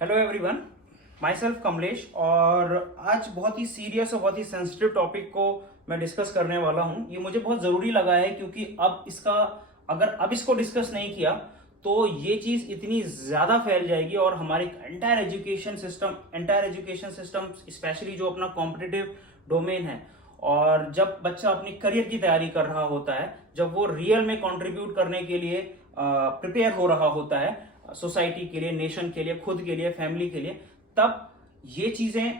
Hello everyone, my self Kamlesh. और आज बहुत ही सीरियस और बहुत ही सेंसिटिव टॉपिक को मैं डिस्कस करने वाला हूं। ये मुझे बहुत ज़रूरी लगा है क्योंकि अगर इसको डिस्कस नहीं किया तो ये चीज़ इतनी ज़्यादा फैल जाएगी और हमारे एंटायर एजुकेशन सिस्टम स्पेशली जो अपना कॉम्पिटिटिव डोमेन है, और जब बच्चा अपनी करियर की तैयारी कर रहा होता है, जब वो रियल में कंट्रीब्यूट करने के लिए प्रिपेयर हो रहा होता है सोसाइटी के लिए, नेशन के लिए, खुद के लिए, फैमिली के लिए, तब ये चीजें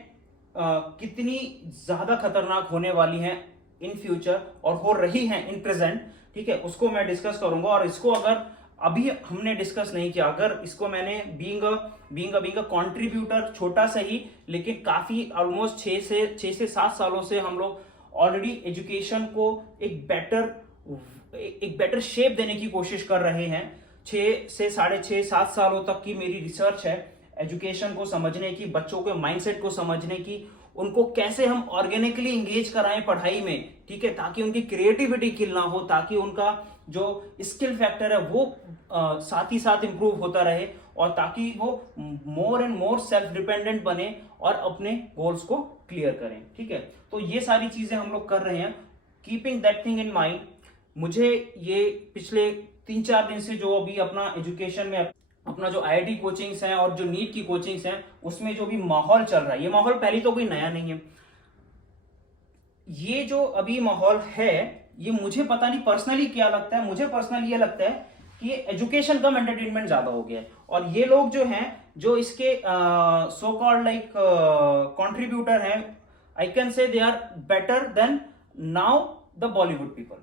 कितनी ज्यादा खतरनाक होने वाली हैं इन फ्यूचर और हो रही हैं इन प्रेजेंट। ठीक है, उसको मैं डिस्कस करूंगा। और इसको अगर अभी हमने डिस्कस नहीं किया, अगर इसको मैंने बीइंग अ कंट्रीब्यूटर, छोटा सही लेकिन काफी ऑलमोस्ट 6 से 7 सालों से हम लोग ऑलरेडी एजुकेशन को एक बेटर शेप देने की कोशिश कर रहे हैं। 6 से 6.5 7 सालों तक की मेरी रिसर्च है एजुकेशन को समझने की, बच्चों के माइंडसेट को समझने की, उनको कैसे हम ऑर्गेनिकली इंगेज कराएं पढ़ाई में। ठीक है, ताकि उनकी क्रिएटिविटी किल ना हो, ताकि उनका जो स्किल फैक्टर है वो साथ ही साथ इंप्रूव होता रहे, और ताकि वो more and more self dependent बने और अपने गोल्स को क्लियर करें। ठीक है, तो ये सारी चीजें हम लोग कर रहे हैं। Keeping that thing in mind, मुझे ये पिछले 3-4 दिन से जो अभी अपना एजुकेशन में अपना जो आईआईटी कोचिंग्स हैं और जो नीट की कोचिंग्स हैं, उसमें जो भी माहौल चल रहा है, ये माहौल पहले तो कोई नया नहीं है। ये जो अभी माहौल है, ये मुझे पता नहीं पर्सनली क्या लगता है, मुझे पर्सनली ये लगता है कि ये एजुकेशन कम एंटरटेनमेंट ज्यादा हो गया है। और ये लोग जो हैं, जो इसके सो कॉल्ड लाइक कंट्रीब्यूटर हैं, I can say they are better than now the Bollywood people,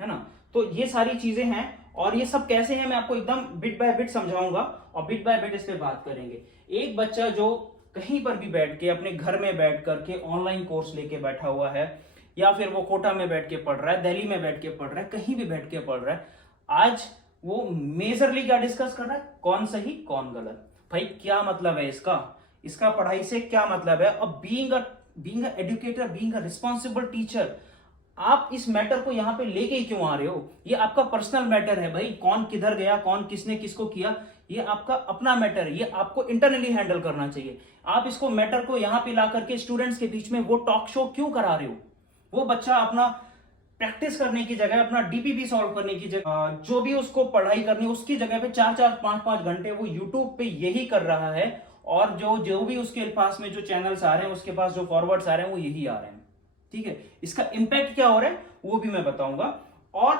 है ना। तो ये सारी चीजें हैं, और ये सब कैसे हैं मैं आपको एकदम बिट बाय बिट समझाऊंगा, और बिट बाय बिट इस पे बात करेंगे। एक बच्चा जो कहीं पर भी बैठ के, अपने घर में बैठ करके ऑनलाइन कोर्स लेके बैठा हुआ है, या फिर वो कोटा में बैठ के पढ़ रहा है, दिल्ली में बैठ के पढ़ रहा है, कहीं भी बैठ के पढ़ रहा है, आज वो मेजरली क्या डिस्कस कर रहा है, कौन सही कौन गलत। भाई क्या मतलब है इसका पढ़ाई से क्या मतलब है। अब being a educator, being a responsible teacher, आप इस मैटर को यहां पे लेके ही क्यों आ रहे हो? ये आपका पर्सनल मैटर है भाई। कौन किधर गया, कौन किसने किसको किया, ये आपका अपना मैटर है। ये आपको इंटरनली हैंडल करना चाहिए। आप इसको मैटर को यहां पे ला करके स्टूडेंट्स के बीच में वो टॉक शो क्यों करा रहे हो? वो बच्चा अपना प्रैक्टिस करने की जगह, अपना डीपीपी सॉल्व करने की जगह, जो भी उसको पढ़ाई करनी उसकी जगह पे 4-4 5-5 घंटे वो यूट्यूब पे यही कर रहा है। और जो भी उसके पास में जो चैनल्स आ रहे हैं, उसके पास जो फॉरवर्ड्स आ रहे हैं, वो यही आ रहे हैं। ठीक है, इसका इंपैक्ट क्या हो रहा है वो भी मैं बताऊंगा। और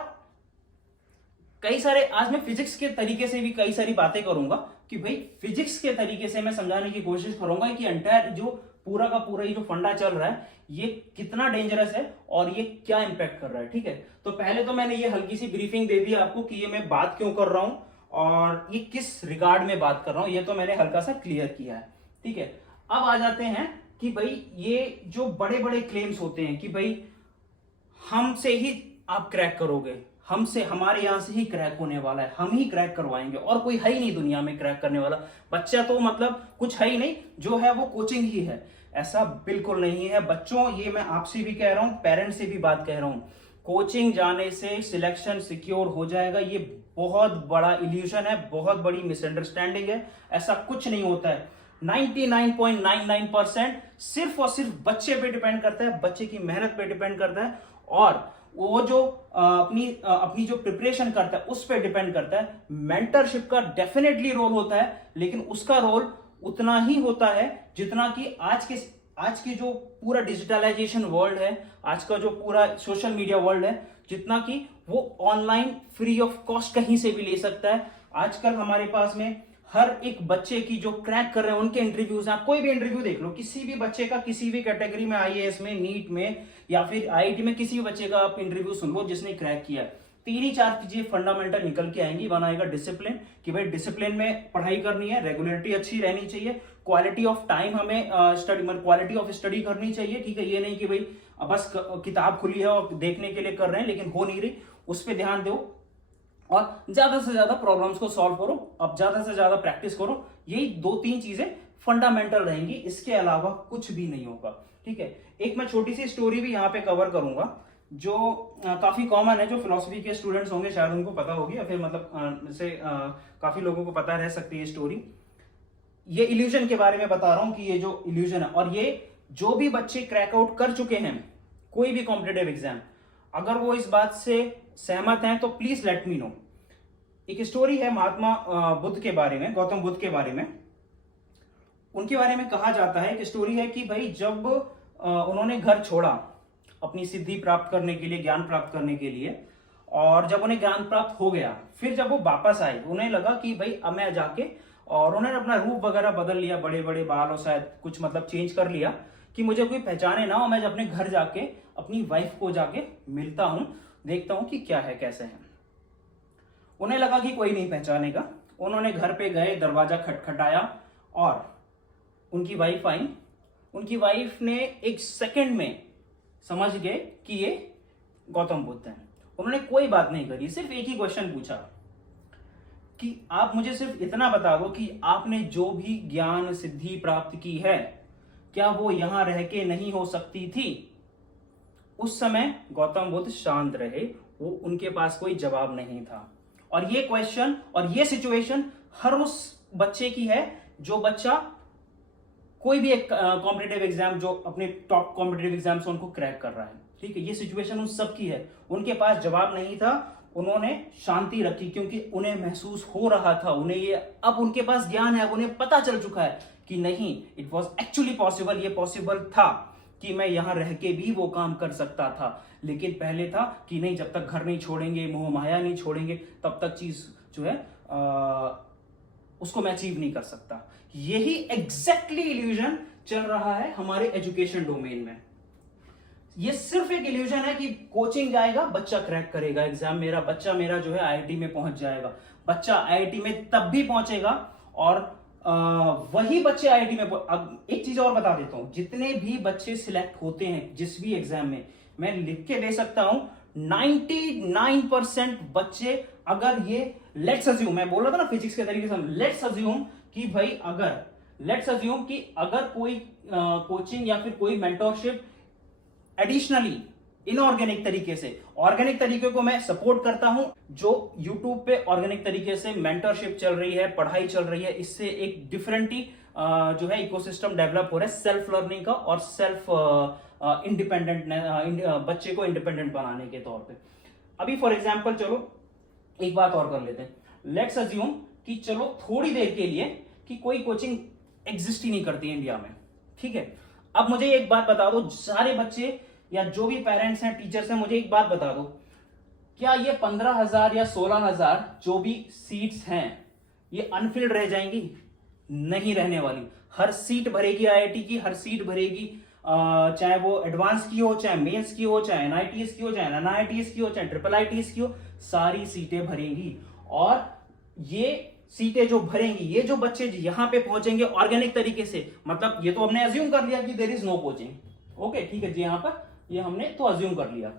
कई सारे, आज मैं फिजिक्स के तरीके से भी कई सारी बातें करूंगा कि भाई फिजिक्स के तरीके से मैं समझाने की कोशिश करूंगा कि एंटायर जो पूरा का पूरा ये जो फंडा चल रहा है, ये कितना डेंजरस है और ये क्या इंपैक्ट कर रहा है। ठीक है, तो पहले तो मैंने ये हल्की सी ब्रीफिंग दे दी आपको कि ये मैं बात क्यों कर रहा हूं और ये किस रिगार्ड में बात कर रहा हूं, ये तो मैंने हल्का सा क्लियर किया है। ठीक है, अब आ जाते हैं कि भाई ये जो बड़े बड़े क्लेम्स होते हैं कि भाई हमसे ही आप क्रैक करोगे, हमसे, हमारे यहां से ही क्रैक होने वाला है, हम ही क्रैक करवाएंगे और कोई है ही नहीं दुनिया में क्रैक करने वाला। बच्चा तो मतलब कुछ है ही नहीं, जो है वो कोचिंग ही है। ऐसा बिल्कुल नहीं है बच्चों, ये मैं आपसे भी कह रहा हूं, पेरेंट्स से भी बात कह रहा हूं। कोचिंग जाने से सिलेक्शन सिक्योर हो जाएगा, ये बहुत बड़ा इल्यूजन है, बहुत बड़ी मिसअंडरस्टैंडिंग है। ऐसा कुछ नहीं होता है। 99.99% सिर्फ और सिर्फ बच्चे पे डिपेंड करता है, बच्चे की मेहनत पे डिपेंड करता है, और वो जो अपनी जो प्रिपरेशन करता है उस पर डिपेंड करता है। मेंटरशिप का डेफिनेटली रोल होता है, लेकिन उसका रोल उतना ही होता है जितना कि आज के जो पूरा डिजिटलाइजेशन वर्ल्ड है, आज का जो पूरा सोशल मीडिया वर्ल्ड है, जितना कि वो ऑनलाइन फ्री ऑफ कॉस्ट कहीं से भी ले सकता है। आजकल हमारे पास में हर एक बच्चे की जो क्रैक कर रहे हैं उनके इंटरव्यूज, आप कोई भी इंटरव्यू देख लो, किसी भी बच्चे का, किसी भी कैटेगरी में, आईएएस में, नीट में, या फिर आईआईटी में, किसी भी बच्चे का आप इंटरव्यू सुन लो जिसने क्रैक किया। 3 ही 4 चीजें फंडामेंटल निकल के आएंगी। वन आएगा डिसिप्लिन, कि भाई डिसिप्लिन में पढ़ाई करनी है, रेगुलरिटी अच्छी रहनी चाहिए, क्वालिटी ऑफ टाइम हमें क्वालिटी ऑफ स्टडी करनी चाहिए। ठीक है, ये नहीं कि भाई बस किताब खुली है और देखने के लिए कर रहे हैं लेकिन हो नहीं रही, उस पर ध्यान दो, और ज्यादा से ज्यादा प्रॉब्लम्स को सॉल्व करो, अब ज्यादा से ज्यादा प्रैक्टिस करो। यही 2-3 चीजें फंडामेंटल रहेंगी, इसके अलावा कुछ भी नहीं होगा। ठीक है, एक मैं छोटी सी स्टोरी भी यहाँ पे कवर करूंगा जो काफी कॉमन है, जो फिलोसफी के स्टूडेंट्स होंगे शायद उनको पता होगी, या फिर मतलब जैसे काफी लोगों को पता रह सकती है स्टोरी। ये इल्यूजन के बारे में बता रहा हूं कि ये जो इल्यूजन है, और ये जो भी बच्चे क्रैक आउट कर चुके हैं कोई भी कॉम्पिटेटिव एग्जाम, अगर वो इस बात से सहमत हैं तो प्लीज लेट मी नो। एक स्टोरी है महात्मा बुद्ध के बारे में, गौतम बुद्ध के बारे में। उनके बारे में कहा जाता है, एक स्टोरी है कि भाई जब उन्होंने घर छोड़ा अपनी सिद्धि प्राप्त करने के लिए, ज्ञान प्राप्त करने के लिए, और जब उन्हें ज्ञान प्राप्त हो गया, फिर जब वो वापस आए उन्हें लगा कि भाई अब मैं जाके, और उन्होंने अपना रूप वगैरह बदल लिया, बड़े बड़े बाल और शायद कुछ मतलब चेंज कर लिया कि मुझे कोई पहचाने ना हो, मैं अपने घर जाके अपनी वाइफ को जाके मिलता हूं, देखता हूं कि क्या है कैसे है। उन्हें लगा कि कोई नहीं पहचानेगा। उन्होंने घर पे गए, दरवाजा खटखटाया और उनकी वाइफ आई। उनकी वाइफ ने एक सेकंड में समझ गए कि ये गौतम बुद्ध हैं। उन्होंने कोई बात नहीं करी, सिर्फ एक ही क्वेश्चन पूछा कि आप मुझे सिर्फ इतना बता दो कि आपने जो भी ज्ञान सिद्धि प्राप्त की है, क्या वो यहां रह के नहीं हो सकती थी? उस समय गौतम बुद्ध शांत रहे, वो उनके पास कोई जवाब नहीं था। और ये क्वेश्चन और ये सिचुएशन हर उस बच्चे की है जो बच्चा कोई भी एक कॉम्पिटेटिव एग्जाम, जो अपने टॉप कॉम्पिटेटिव एग्जाम से उनको क्रैक कर रहा है, ठीक है। ये सिचुएशन उन सब की है। उनके पास जवाब नहीं था, उन्होंने शांति रखी, क्योंकि उन्हें महसूस हो रहा था, उन्हें ये अब उनके पास ज्ञान है, उन्हें पता चल चुका है कि नहीं, इट वॉज एक्चुअली पॉसिबल, ये पॉसिबल था कि मैं यहां रह के भी वो काम कर सकता था। लेकिन पहले था कि नहीं, जब तक घर नहीं छोड़ेंगे, मोह माया नहीं छोड़ेंगे, तब तक चीज जो है उसको मैं अचीव नहीं कर सकता। यही एग्जैक्टली इल्यूजन चल रहा है हमारे एजुकेशन डोमेन में। ये सिर्फ एक इल्यूजन है कि कोचिंग जाएगा, बच्चा क्रैक करेगा एग्जाम, मेरा बच्चा मेरा जो है आईआईटी में पहुंच जाएगा। बच्चा आईआईटी में तब भी पहुंचेगा, और वही बच्चे आईआईटी में। अब एक चीज और बता देता हूं, जितने भी बच्चे सिलेक्ट होते हैं जिस भी एग्जाम में, मैं लिख के दे सकता हूं 99% बच्चे, अगर ये लेट्स अज्यूम, मैं बोल रहा था ना फिजिक्स के तरीके से, लेट्स अज्यूम कि भाई अगर कोई कोचिंग या फिर कोई मेंटरशिप एडिशनली इनऑर्गेनिक तरीके से, ऑर्गेनिक तरीके को मैं सपोर्ट करता हूं, जो यूट्यूब पे ऑर्गेनिक तरीके से मेंटरशिप चल रही है, पढ़ाई चल रही है, इससे एक डिफरेंट ही जो है इकोसिस्टम डेवलप हो रहा है सेल्फ लर्निंग का और सेल्फ इंडिपेंडेंट, बच्चे को इंडिपेंडेंट बनाने के तौर पे। अभी फॉर एग्जांपल चलो एक बात और कर लेते हैं, लेट्स अज्यूम कि चलो थोड़ी देर के लिए कि कोई कोचिंग एग्जिस्ट ही नहीं करती इंडिया में, ठीक है। अब मुझे एक बात बता दो, सारे बच्चे या जो भी पेरेंट्स हैं, टीचर्स हैं, मुझे एक बात बता दो, क्या ये 15,000 या 16,000 जो भी सीट्स हैं ये अनफिल्ड रह जाएंगी? नहीं रहने वाली। हर सीट भरेगी आईआईटी की, हर सीट भरेगी, चाहे वो एडवांस की हो, चाहे मेंस की हो, चाहे एनआईटीएस की हो, चाहे एनआईटीएस की हो, चाहे ट्रिपल आईटीएस की हो, सारी सीटें भरेंगी। और ये सीटें जो भरेंगी, ये जो बच्चे यहां पे पहुंचेंगे ऑर्गेनिक तरीके से, मतलब ये तो हमने अज्यूम कर लिया कि there is no coaching, okay ठीक है जी, यहां पर ये हमने तो अज्यूम कर लिया।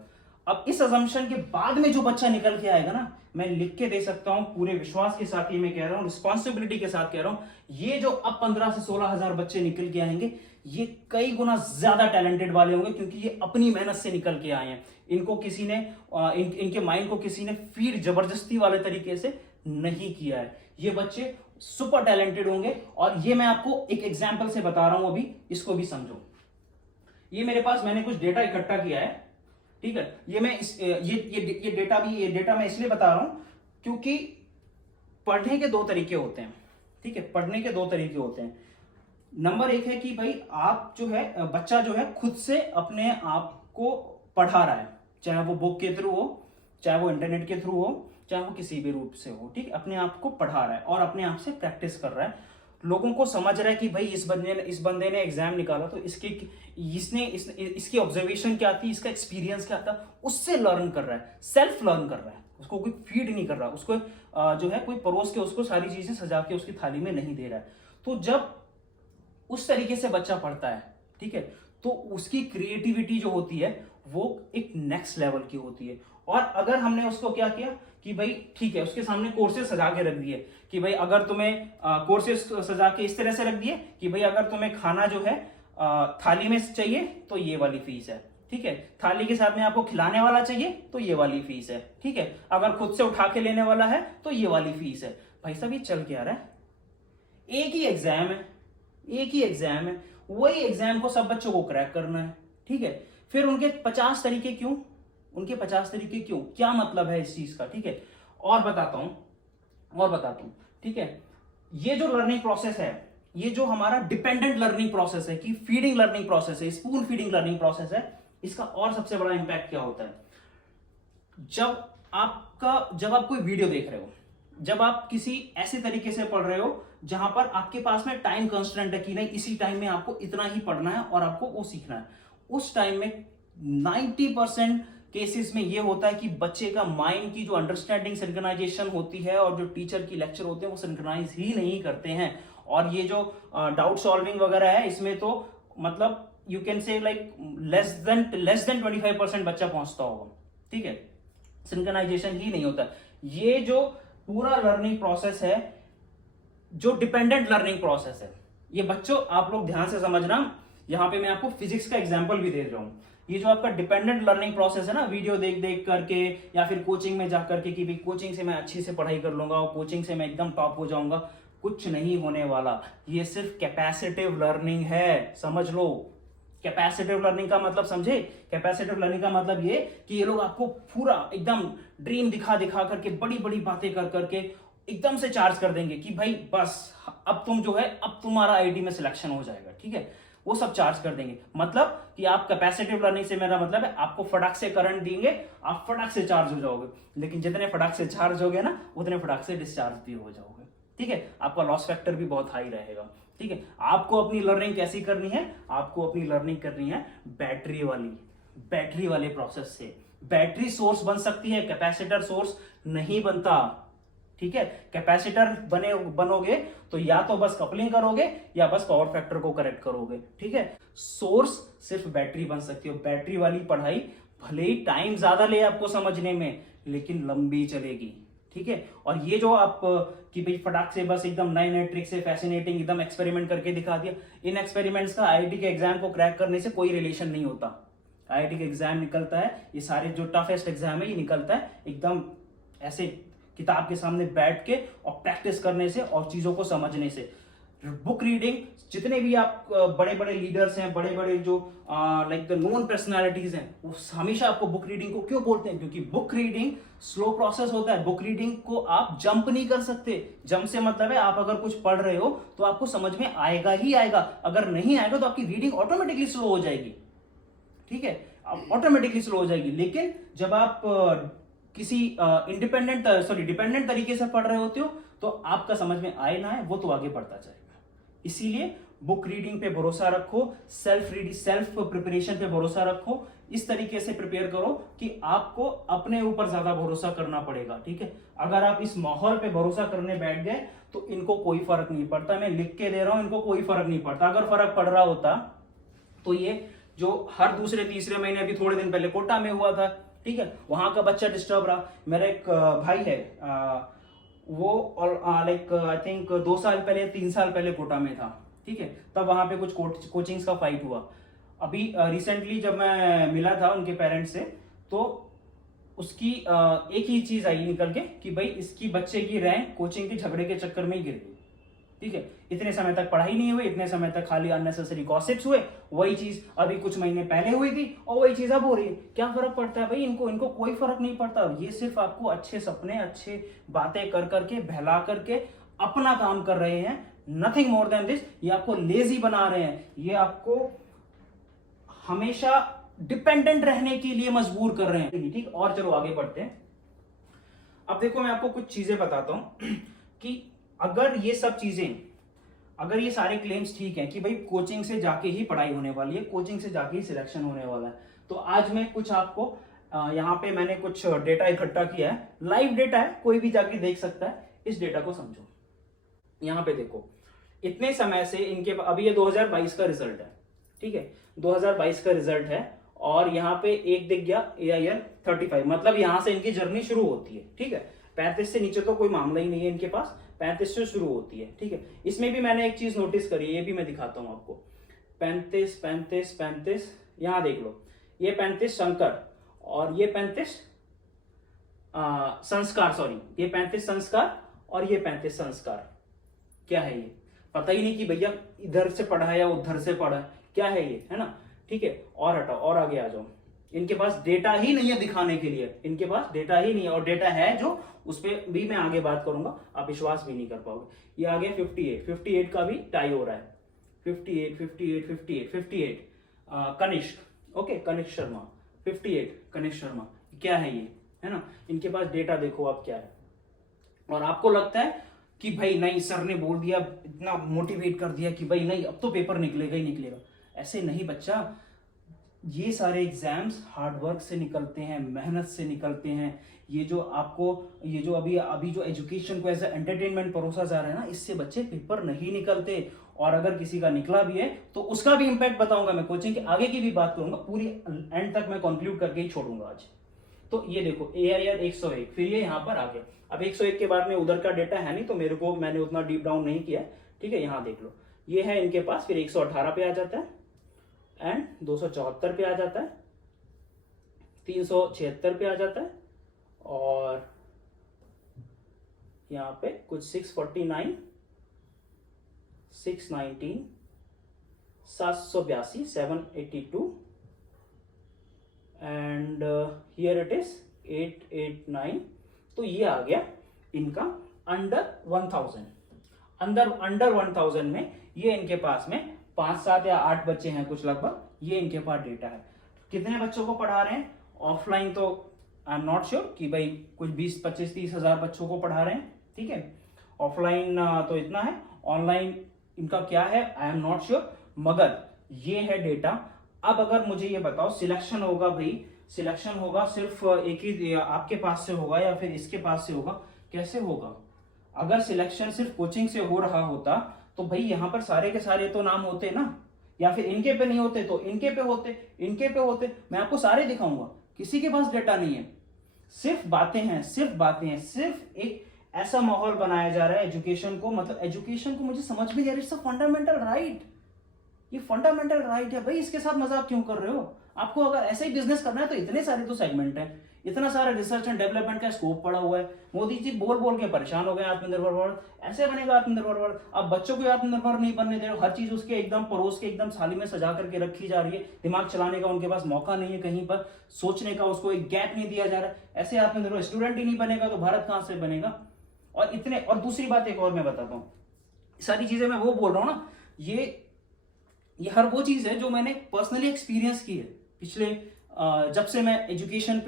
अब इस अजम्पशन के बाद में जो बच्चा निकल के आएगा ना, मैं लिख के दे सकता हूं पूरे विश्वास के साथ, ये मैं कह रहा हूं, रिस्पॉन्सिबिलिटी के साथ कह रहा हूं, ये जो अब 15 से 16,000 बच्चे निकल के आएंगे, ये कई गुना ज्यादा टैलेंटेड वाले होंगे, क्योंकि ये अपनी मेहनत से निकल के आए हैं। इनको किसी ने इनके माइंड को किसी ने फीड जबरदस्ती वाले तरीके से नहीं किया है। ये बच्चे सुपर टैलेंटेड होंगे, और ये मैं आपको एक एग्जाम्पल से बता रहा हूं, अभी इसको भी समझो। ये मेरे पास, मैंने कुछ डेटा इकट्ठा किया है, ठीक है। ये मैं ये डेटा मैं इसलिए बता रहा हूं क्योंकि पढ़ने के दो तरीके होते हैं, ठीक है। पढ़ने के दो तरीके होते हैं। नंबर एक है कि भाई आप जो है, बच्चा जो है खुद से अपने आप को पढ़ा रहा है, चाहे वो बुक के थ्रू हो, चाहे वो इंटरनेट के थ्रू हो, चाहे वो किसी भी रूप से हो, ठीक। अपने आप को पढ़ा रहा है और अपने आप से प्रैक्टिस कर रहा है, लोगों को समझ रहा है कि भाई इस बंदे ने एग्जाम निकाला तो इसकी ऑब्जर्वेशन क्या थी, इसका एक्सपीरियंस क्या था, उससे लर्न कर रहा है, सेल्फ लर्न कर रहा है, उसको कोई फीड नहीं कर रहा, उसको जो है कोई परोस के उसको सारी चीजें सजा के उसकी थाली में नहीं दे रहा है। तो जब उस तरीके से बच्चा पढ़ता है, ठीक है, तो उसकी क्रिएटिविटी जो होती है वो एक नेक्स्ट लेवल की होती है। और अगर हमने उसको क्या किया कि भाई ठीक है, उसके सामने कोर्सेज सजा के रख दिए कि भाई अगर तुम्हें कोर्सेज सजा के इस तरह से रख दिए कि भाई अगर तुम्हें खाना जो है थाली में चाहिए तो ये वाली फीस है, ठीक है, थाली के साथ में आपको खिलाने वाला चाहिए तो ये वाली फीस है, ठीक है, अगर खुद से उठा के लेने वाला है तो ये वाली फीस है। भाई साहब ये चल क्या रहा है? एक ही एग्जाम है, एक ही एग्जाम है, वही एग्जाम को सब बच्चों को क्रैक करना है, ठीक है। फिर उनके 50 तरीके क्यों, उनके 50 तरीके क्यों, क्या मतलब है इस चीज का, ठीक है। और बताता हूं, ठीक है। ये जो लर्निंग प्रोसेस है, ये जो हमारा डिपेंडेंट लर्निंग प्रोसेस है, कि फीडिंग लर्निंग प्रोसेस है, स्पून फीडिंग लर्निंग प्रोसेस है, इसका और सबसे बड़ा इंपैक्ट क्या होता है, जब आप कोई वीडियो देख रहे हो, जब आप किसी ऐसे तरीके से पढ़ रहे हो जहां पर आपके पास में टाइम कंस्ट्रेंट है कि नहीं इसी टाइम में आपको इतना ही पढ़ना है और आपको वो सीखना है, उस टाइम में 90% केसेस में ये होता है कि बच्चे का माइंड की जो अंडरस्टैंडिंग सिंक्रोनाइजेशन होती है और जो टीचर की लेक्चर होते हैं वो सिंक्रोनाइज ही नहीं करते हैं। और ये जो डाउट सॉल्विंग वगैरह है, इसमें तो मतलब you can say like less than 25% बच्चा पहुंचता होगा, ठीक है। सिंक्रोनाइजेशन ही नहीं होता। ये जो पूरा लर्निंग प्रोसेस है, जो डिपेंडेंट लर्निंग प्रोसेस है, ये बच्चों आप लोग ध्यान से समझना। यहां पे मैं आपको फिजिक्स का एग्जांपल भी दे रहा हूं। ये जो आपका डिपेंडेंट लर्निंग प्रोसेस है ना, वीडियो देख देख करके या फिर कोचिंग में जा करके कि भाई कोचिंग से मैं अच्छी से पढ़ाई कर लूंगा और कोचिंग से मैं एकदम टॉप हो जाऊंगा, कुछ नहीं होने वाला। ये सिर्फ कैपेसिटिव लर्निंग है, समझ लो। कैपेसिटिव लर्निंग का मतलब समझे? कैपेसिटिव लर्निंग का मतलब ये कि ये लोग आपको पूरा एकदम ड्रीम दिखा दिखा करके, बड़ी बड़ी बातें कर करके एकदम से चार्ज कर देंगे कि भाई बस अब तुम जो है, अब तुम्हारा आईटी में सिलेक्शन हो जाएगा, ठीक है। वो सब चार्ज कर देंगे। मतलब कि आप कैपेसिटिव लर्निंग से मेरा मतलब है आपको फटाक से करंट देंगे, आप फटाक से चार्ज हो जाओगे। लेकिन जितने फटाक से चार्ज हो गए ना, उतने फटाक से डिस्चार्ज भी हो जाओगे, ठीक है। आपका लॉस फैक्टर भी बहुत हाई रहेगा, ठीक है। आपको अपनी लर्निंग कैसी करनी है? आपको अपनी लर्निंग करनी है बैटरी वाले प्रोसेस से। बैटरी सोर्स बन सकती है, कैपेसिटर सोर्स नहीं बनता, ठीक है। कैपेसिटर बनोगे तो या तो बस कपलिंग करोगे या बस पावर फैक्टर को करेक्ट करोगे, ठीक है। सोर्स सिर्फ बैटरी बन सकती है। बैटरी वाली पढ़ाई भले ही टाइम ज्यादा ले आपको समझने में, लेकिन लंबी चलेगी, ठीक है। और ये जो आप कि भाई फटाक से बस एकदम नए नए ट्रिक से फैसिनेटिंग एकदम एक्सपेरिमेंट करके दिखा दिया, इन एक्सपेरिमेंट्स का आईआईटी के एग्जाम को क्रैक करने से कोई रिलेशन नहीं होता। आईआईटी के एग्जाम निकलता है, ये सारे जो टफेस्ट एग्जाम है ये निकलता है एकदम ऐसे किताब के सामने बैठ के और प्रैक्टिस करने से और चीजों को समझने से। बुक रीडिंग, जितने भी आप बड़े बड़े लीडर्स हैं, बड़े बड़े जो लाइक द नोन पर्सनालिटीज हैं, वो हमेशा आपको बुक रीडिंग को क्यों बोलते हैं? क्योंकि बुक रीडिंग स्लो प्रोसेस होता है। बुक रीडिंग को आप जंप नहीं कर सकते। जंप से मतलब है आप अगर कुछ पढ़ रहे हो तो आपको समझ में आएगा ही आएगा, अगर नहीं आएगा तो आपकी रीडिंग ऑटोमेटिकली स्लो हो जाएगी, ठीक है, ऑटोमेटिकली स्लो हो जाएगी। लेकिन जब आप किसी डिपेंडेंट तरीके से पढ़ रहे होते हो तो आपका समझ में आए ना आए वो तो आगे बढ़ता जाएगा। इसीलिए बुक रीडिंग पे भरोसा रखो, सेल्फ प्रिपरेशन पे भरोसा रखो। इस तरीके से प्रिपेयर करो कि आपको अपने ऊपर ज्यादा भरोसा करना पड़ेगा, ठीक है। अगर आप इस माहौल पे भरोसा करने बैठ गए तो इनको कोई फर्क नहीं पड़ता। मैं लिख के दे रहा हूं, इनको कोई फर्क नहीं पड़ता। अगर फर्क पड़ रहा होता तो ये जो हर दूसरे तीसरे महीने, अभी थोड़े दिन पहले कोटा में हुआ था, ठीक है, वहां का बच्चा डिस्टर्ब रहा। मेरा एक भाई है, वो लाइक आई थिंक 2 साल पहले 3 साल पहले कोटा में था, ठीक है। तब वहां पे कुछ कोचिंग्स का फाइट हुआ। अभी रिसेंटली जब मैं मिला था उनके पेरेंट्स से, तो उसकी एक ही चीज आई निकल के कि भाई इसकी बच्चे की रैंक कोचिंग के झगड़े के चक्कर में ही गिर गई, ठीक है। इतने समय तक पढ़ाई नहीं हुई, इतने समय तक खाली अननेसेसरी गॉसिप्स हुए। वही चीज अभी कुछ महीने पहले हुई थी और वही चीज अब हो रही है। क्या फर्क पड़ता है भाई? इनको कोई फर्क नहीं पड़ता। ये सिर्फ आपको अच्छे सपने, अच्छे बातें कर करके, बहला करके अपना काम कर रहे हैं, नथिंग मोर देन दिस। ये आपको लेजी बना रहे हैं, ये आपको हमेशा डिपेंडेंट रहने के लिए मजबूर कर रहे हैं, ठीक। और चलो आगे बढ़ते हैं। अब देखो मैं आपको कुछ चीजें बताता हूं कि अगर ये सब चीजें, अगर ये सारे क्लेम्स ठीक हैं कि भाई कोचिंग से जाके ही पढ़ाई होने वाली है, कोचिंग से जाके ही सिलेक्शन होने वाला है, तो आज मैं कुछ आपको यहाँ पे मैंने कुछ डेटा इकट्ठा किया है, लाइव डेटा है, कोई भी जाके देख सकता है। इस डेटा को समझो। यहाँ पे देखो, इतने समय से इनके, अभी ये 2022 का रिजल्ट है, ठीक है, 2022 का रिजल्ट है। और यहाँ पे एक दिख गया ईयर 35, मतलब यहाँ से इनकी जर्नी शुरू होती है, ठीक है। 35 से नीचे तो कोई मामला ही नहीं है इनके पास, 35 से शुरू होती है, ठीक है। इसमें भी मैंने एक चीज नोटिस करी है, ये भी मैं दिखाता हूं आपको। 35 35 35, यहां देख लो, ये 35 शंकर और ये 35 संस्कार, सॉरी, ये 35 संस्कार और ये 35 संस्कार। क्या है ये? पता ही नहीं कि भैया इधर से पढ़ा है या उधर से पढ़ा है, क्या है ये, है ना। ठीक है, और हटाओ और आगे आ जाओ। इनके पास डेटा ही नहीं है दिखाने के लिए, इनके पास डेटा ही नहीं है, और डेटा है जो उस पर भी मैं आगे बात करूंगा, आप विश्वास भी नहीं कर पाओगे। ये आगे 58 का भी टाई हो रहा है, 58 कनिष्क, ओके, कनिष्क शर्मा 58, कनिष्क शर्मा, क्या है ये, है ना। इनके पास डेटा देखो आप क्या है, और आपको लगता है कि भाई नहीं सर ने बोल दिया, इतना मोटिवेट कर दिया कि भाई नहीं अब तो पेपर निकलेगा ही निकलेगा। ऐसे नहीं बच्चा, ये सारे एग्जाम्स हार्डवर्क से निकलते हैं, मेहनत से निकलते हैं। ये जो आपको, ये जो अभी जो एजुकेशन को एज ए एंटरटेनमेंट परोसा जा रहा है ना, इससे बच्चे पेपर नहीं निकलते। और अगर किसी का निकला भी है तो उसका भी इंपैक्ट बताऊंगा मैं, कोचिंग के आगे की भी बात करूंगा, पूरी एंड तक मैं कंक्लूड करके ही छोड़ूंगा आज। तो ये देखो AIR 101, फिर ये यहाँ पर आ गया। अब 101 के बाद में उधर का डेटा है नहीं, तो मैंने उतना डीप डाउन नहीं किया, ठीक है। यहाँ देख लो, ये है इनके पास, फिर 118 पे आ जाता है, एंड 274 पे आ जाता है, 376 पे आ जाता है, और यहाँ पे कुछ 649, 619, 782, 782, एंड हियर इट इज 889। तो ये आ गया इनका अंडर 1000, अंडर 1000 में ये इनके पास में 5, 7 या 8 बच्चे हैं कुछ लगभग, ये इनके पास डेटा है। कितने बच्चों को पढ़ा रहे हैं ऑफलाइन, तो आई एम नॉट श्योर कि भाई कुछ 20, 25, 30 हजार बच्चों को पढ़ा रहे हैं, ठीक है। ऑफलाइन तो इतना है, ऑनलाइन इनका क्या है आई एम नॉट श्योर, मगर ये है डेटा। अब अगर मुझे ये बताओ, सिलेक्शन होगा भाई, सिलेक्शन होगा सिर्फ एक ही आपके पास से होगा या फिर इसके पास से होगा, कैसे होगा? अगर सिलेक्शन सिर्फ कोचिंग से हो रहा होता तो भाई यहाँ पर सारे के सारे तो नाम होते ना, या फिर इनके पे नहीं होते तो इनके पे होते, इनके पे होते। मैं आपको सारे दिखाऊंगा, किसी के पास डेटा नहीं है, सिर्फ बातें हैं, सिर्फ बातें हैं, सिर्फ एक ऐसा माहौल बनाया जा रहा है एजुकेशन को, मतलब एजुकेशन को मुझे समझ में नहीं आ रहा, इट्स अ फंडामेंटल राइट, ये फंडामेंटल राइट है भाई, इसके साथ मजाक क्यों कर रहे हो? आपको अगर ऐसे ही बिजनेस करना है तो इतने सारे तो सेगमेंट है, इतना सारा रिसर्च एंड डेवलपमेंट का स्कोप पड़ा हुआ है। मोदी जी बोल बोल के परेशान हो गए आत्मनिर्भर भारत, ऐसे बनेगा आत्मनिर्भर भारत। अब बच्चों को आत्मनिर्भर नहीं बनने दे रहे, हर चीज उसके एकदम परोस के एकदम थाली में सजा करके रखी जा रही है, दिमाग चलाने का उनके पास मौका नहीं है, कहीं पर सोचने का उसको एक गैप नहीं दिया जा रहा है। ऐसे आत्मनिर्भर स्टूडेंट ही नहीं बनेगा तो भारत कहां से बनेगा? और दूसरी बात एक और मैं बताता हूँ, सारी चीजें मैं वो बोल रहा हूँ ना, ये हर वो चीज है जो मैंने पर्सनली एक्सपीरियंस की है पिछले जब से मैं एजुकेशन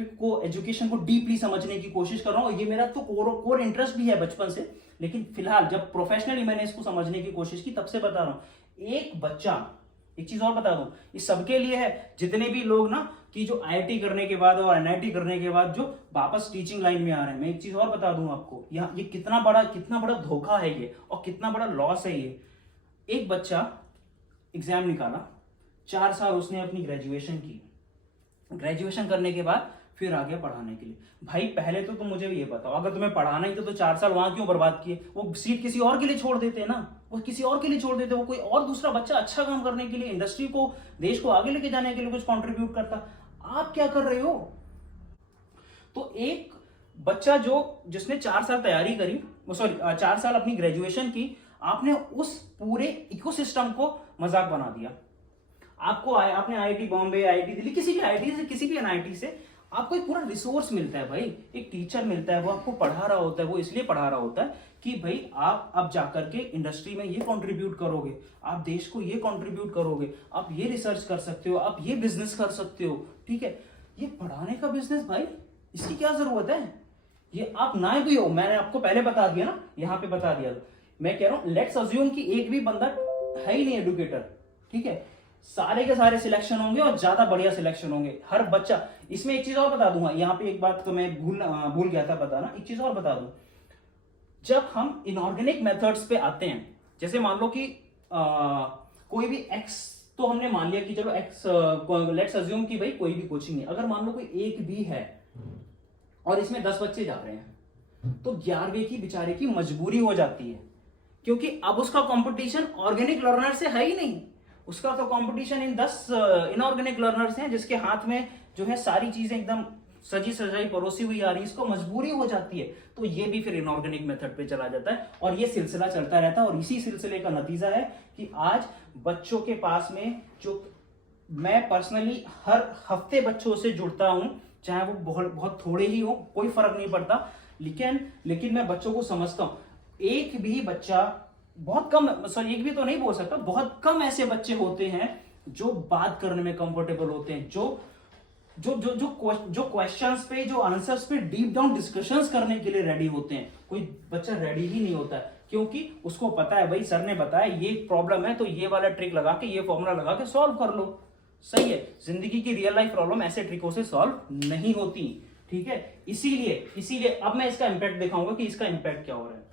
को डीपली समझने की कोशिश कर रहा हूँ। ये मेरा तो कोर इंटरेस्ट भी है बचपन से, लेकिन फिलहाल जब प्रोफेशनली मैंने इसको समझने की कोशिश की तब से बता रहा हूँ। एक बच्चा, एक चीज और बता दूं, इस सबके लिए है, जितने भी लोग ना कि जो IIT करने के बाद और NIT करने के बाद जो वापस टीचिंग लाइन में आ रहे हैं, मैं एक चीज और बता दूं आपको, ये कितना बड़ा धोखा है ये, और कितना बड़ा लॉस है ये। एक बच्चा एग्जाम निकाला, 4 साल उसने अपनी ग्रेजुएशन की, ग्रेजुएशन करने के बाद फिर आ गया पढ़ाने के लिए। भाई पहले तो तुम मुझे ये बताओ, अगर तुम्हें पढ़ाना ही तो 4 साल वहां क्यों बर्बाद किए? वो सीट किसी और के लिए छोड़ देते ना, वो किसी और के लिए छोड़ देते, वो कोई और दूसरा बच्चा अच्छा काम करने के लिए, इंडस्ट्री को, देश को आगे लेके जाने के लिए कुछ कंट्रीब्यूट करता। आप क्या कर रहे हो? तो एक बच्चा जिसने 4 साल तैयारी करी, 4 साल अपनी ग्रेजुएशन की, आपने उस पूरे इकोसिस्टम को मजाक बना दिया। आपने IIT बॉम्बे, IIT दिल्ली, किसी भी IIT से, किसी भी NIT से आपको एक पूरा रिसोर्स मिलता है भाई, एक टीचर मिलता है, वो आपको पढ़ा रहा होता है, वो इसलिए पढ़ा रहा होता है कि भाई आप अब जाकर के इंडस्ट्री में ये कंट्रीब्यूट करोगे, आप देश को ये कंट्रीब्यूट करोगे, आप ये रिसर्च कर सकते हो, आप ये बिजनेस कर सकते हो, ठीक है। ये पढ़ाने का बिजनेस भाई, इसकी क्या जरूरत है? ये आप ना भी हो, मैंने आपको पहले बता दिया ना, यहाँ पे बता दिया। मैं कह रहा हूँ लेट्स अज्यूम कि एक भी बंदा है ही नहीं एडुकेटर, ठीक है, सारे के सारे सिलेक्शन होंगे और ज्यादा बढ़िया सिलेक्शन होंगे, हर बच्चा। इसमें एक चीज और बता दूंगा, यहाँ पे एक बात तो मैं भूल गया था बताना, एक चीज और बता दूं, जब हम इनऑर्गेनिक मेथड्स पे आते हैं, जैसे मान लो कि कोई भी एक्स, तो हमने मान लिया कि चलो एक्स, लेट्स अज्यूम कि भाई कोई भी कोचिंग है, अगर मान लो कोई एक भी है और इसमें 10 बच्चे जा रहे हैं, तो 11वें की बेचारे की मजबूरी हो जाती है, क्योंकि अब उसका कंपटीशन ऑर्गेनिक लर्नर से है ही नहीं, उसका तो कंपटीशन इन 10 इनऑर्गेनिक लर्नर्स हैं, जिसके हाथ में जो है सारी चीजें एकदम सजी सजाई परोसी हुई आ रही है, इसको मजबूरी हो जाती है, तो ये भी फिर इनऑर्गेनिक मेथड पे चला जाता है और ये सिलसिला चलता रहता है। और इसी सिलसिले का नतीजा है कि आज बच्चों के पास में जो, मैं पर्सनली हर हफ्ते बच्चों से जुड़ता हूं, चाहे वो बहुत बहुत थोड़े ही हो, कोई फर्क नहीं पड़ता, लेकिन मैं बच्चों को समझता हूं। एक भी बच्चा, बहुत कम, सॉरी एक भी तो नहीं बोल सकता, बहुत कम ऐसे बच्चे होते हैं जो बात करने में कंफर्टेबल होते हैं, जो क्वेश्चंस पे, जो आंसर्स पे डीप डाउन डिस्कशंस करने के लिए रेडी होते हैं। कोई बच्चा रेडी ही नहीं होता है, क्योंकि उसको पता है भाई सर ने बताया ये प्रॉब्लम है तो ये वाला ट्रिक लगा के, ये फॉर्मूला लगा के सॉल्व कर लो। सही है, जिंदगी की रियल लाइफ प्रॉब्लम ऐसे ट्रिकों से सॉल्व नहीं होती, ठीक है। इसीलिए अब मैं इसका इंपैक्ट दिखाऊंगा कि इसका इंपैक्ट क्या हो रहा है।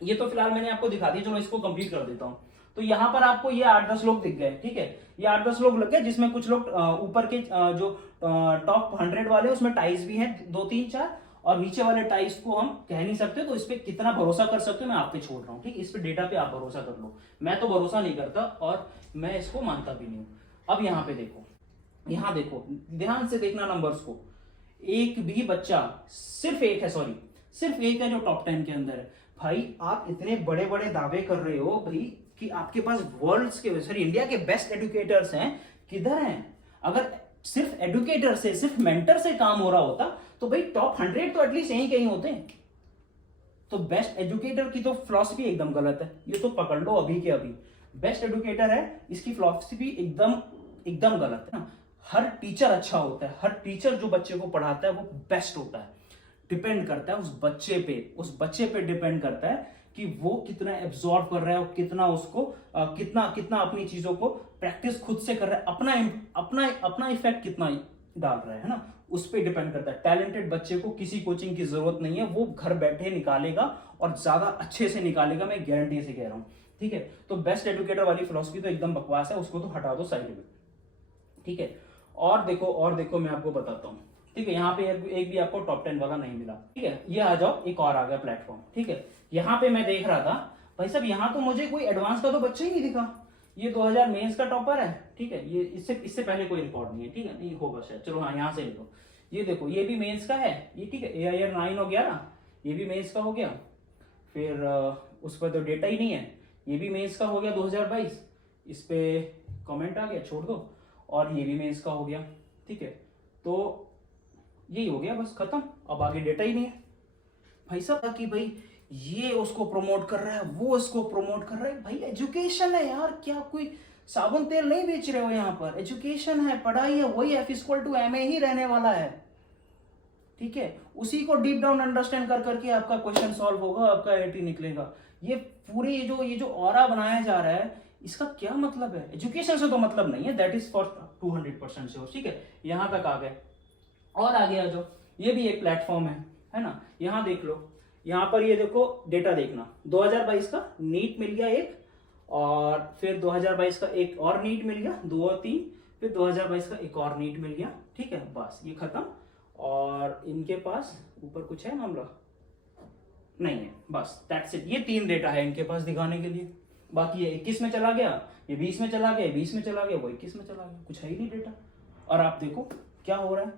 ये तो फिलहाल मैंने आपको दिखा दिया, चलो इसको कंप्लीट कर देता हूं। तो यहाँ पर आपको ये 8-10 लोग दिख गए, ठीक है, ये 8-10 लोग लग गए, जिसमें कुछ लोग ऊपर के जो टॉप 100 वाले उसमें टाइज भी हैं 2-3-4, और नीचे वाले टाइज को हम कह नहीं सकते, तो इस पे कितना भरोसा कर सकते हो मैं आप पे छोड़ रहा हूँ, ठीक, इस पे डेटा पे आप भरोसा कर लो। मैं तो भरोसा नहीं करता और मैं इसको मानता भी नहीं हूँ। अब यहाँ पे देखो, यहाँ देखो, ध्यान से देखना नंबर्स को, एक भी बच्चा, सिर्फ एक है जो टॉप 10 के अंदर है। भाई आप इतने बड़े बड़े दावे कर रहे हो भाई कि आपके पास वर्ल्ड्स के, सॉरी इंडिया के बेस्ट एजुकेटर्स हैं, किधर हैं? अगर सिर्फ एडुकेटर से, सिर्फ मेंटर से काम हो रहा होता तो भाई टॉप 100 तो एटलीस्ट यहीं कहीं होते हैं। तो बेस्ट एजुकेटर की तो फिलॉसफी एकदम गलत है, ये तो पकड़ लो अभी के अभी। बेस्ट एजुकेटर है, इसकी फिलॉसफी एकदम गलत है ना। हर टीचर अच्छा होता है, हर टीचर जो बच्चे को पढ़ाता है वो बेस्ट होता है। डिपेंड करता है उस बच्चे पे डिपेंड करता है कि वो कितना एब्जॉर्ब कर रहा है और कितना उसको कितना अपनी चीजों को प्रैक्टिस खुद से कर रहा है, अपना इफेक्ट कितना डाल रहा है ना, उस पर डिपेंड करता है। टैलेंटेड बच्चे को किसी कोचिंग की जरूरत नहीं है, वो घर बैठे निकालेगा और ज्यादा अच्छे से निकालेगा, मैं गारंटी से कह रहा हूं, ठीक है। तो बेस्ट एजुकेटर वाली फिलॉसफी तो एकदम बकवास है, उसको तो हटा दो साइड में, ठीक है। और देखो मैं आपको बताता हूं, ठीक है। यहाँ पे एक भी आपको टॉप 10 वाला नहीं मिला, ठीक है। ये आ जाओ, एक और आ गया प्लेटफॉर्म, ठीक है। यहाँ पे मैं देख रहा था भाई साहब, यहाँ तो मुझे कोई एडवांस का तो बच्चा ही नहीं दिखा। ये 2000 मेंस का टॉपर है, ठीक है, ये इससे पहले कोई रिकॉर्ड नहीं है, ठीक है, नहीं होगा शायद, चलो हाँ यहाँ से ले लो। ये देखो, ये भी मेंस का है, ये ठीक है, AIR 9 हो गया ना, ये भी मेंस का हो गया। फिर उस पर तो डेटा ही नहीं है, ये भी मेंस का हो गया 2022, इस पे कमेंट आ गया, छोड़ दो। और ये भी मेंस का हो गया, ठीक है। तो यही हो गया, बस खत्म, अब आगे डेटा ही नहीं है। भाई साहब कि भाई ये उसको प्रमोट कर रहा है, वो इसको प्रमोट कर रहा है, भाई एजुकेशन है यार, क्या कोई साबुन तेल नहीं बेच रहे हो यहाँ पर, एजुकेशन है, पढ़ाई है, वही F=MA ही रहने वाला है, ठीक है। उसी को डीप डाउन अंडरस्टैंड कर करके आपका क्वेश्चन सॉल्व होगा, आपका IIT निकलेगा। ये पूरी ये जो ऑरा बनाया जा रहा है, इसका क्या मतलब है? एजुकेशन से तो मतलब नहीं है, दैट इज फॉर 200% श्योर, ठीक है। यहां तक आ गए और आगे आ जाओ, ये भी एक प्लेटफॉर्म है ना। यहां देख लो, यहां पर ये देखो, डेटा देखना, 2022 का नीट मिल गया एक, और फिर 2022 का एक और नीट मिल गया, 2 और 3, फिर 2022 का एक और नीट मिल गया, ठीक है, बस ये खत्म। और इनके पास ऊपर कुछ है मामला नहीं है, बस दैट्स इट। ये 3 डेटा है इनके पास दिखाने के लिए, बाकी ये 21 में चला गया, ये 20 में चला गया, 20 में चला गया, वो 21 में चला गया, कुछ है ही नहीं डेटा। और आप देखो क्या हो रहा है,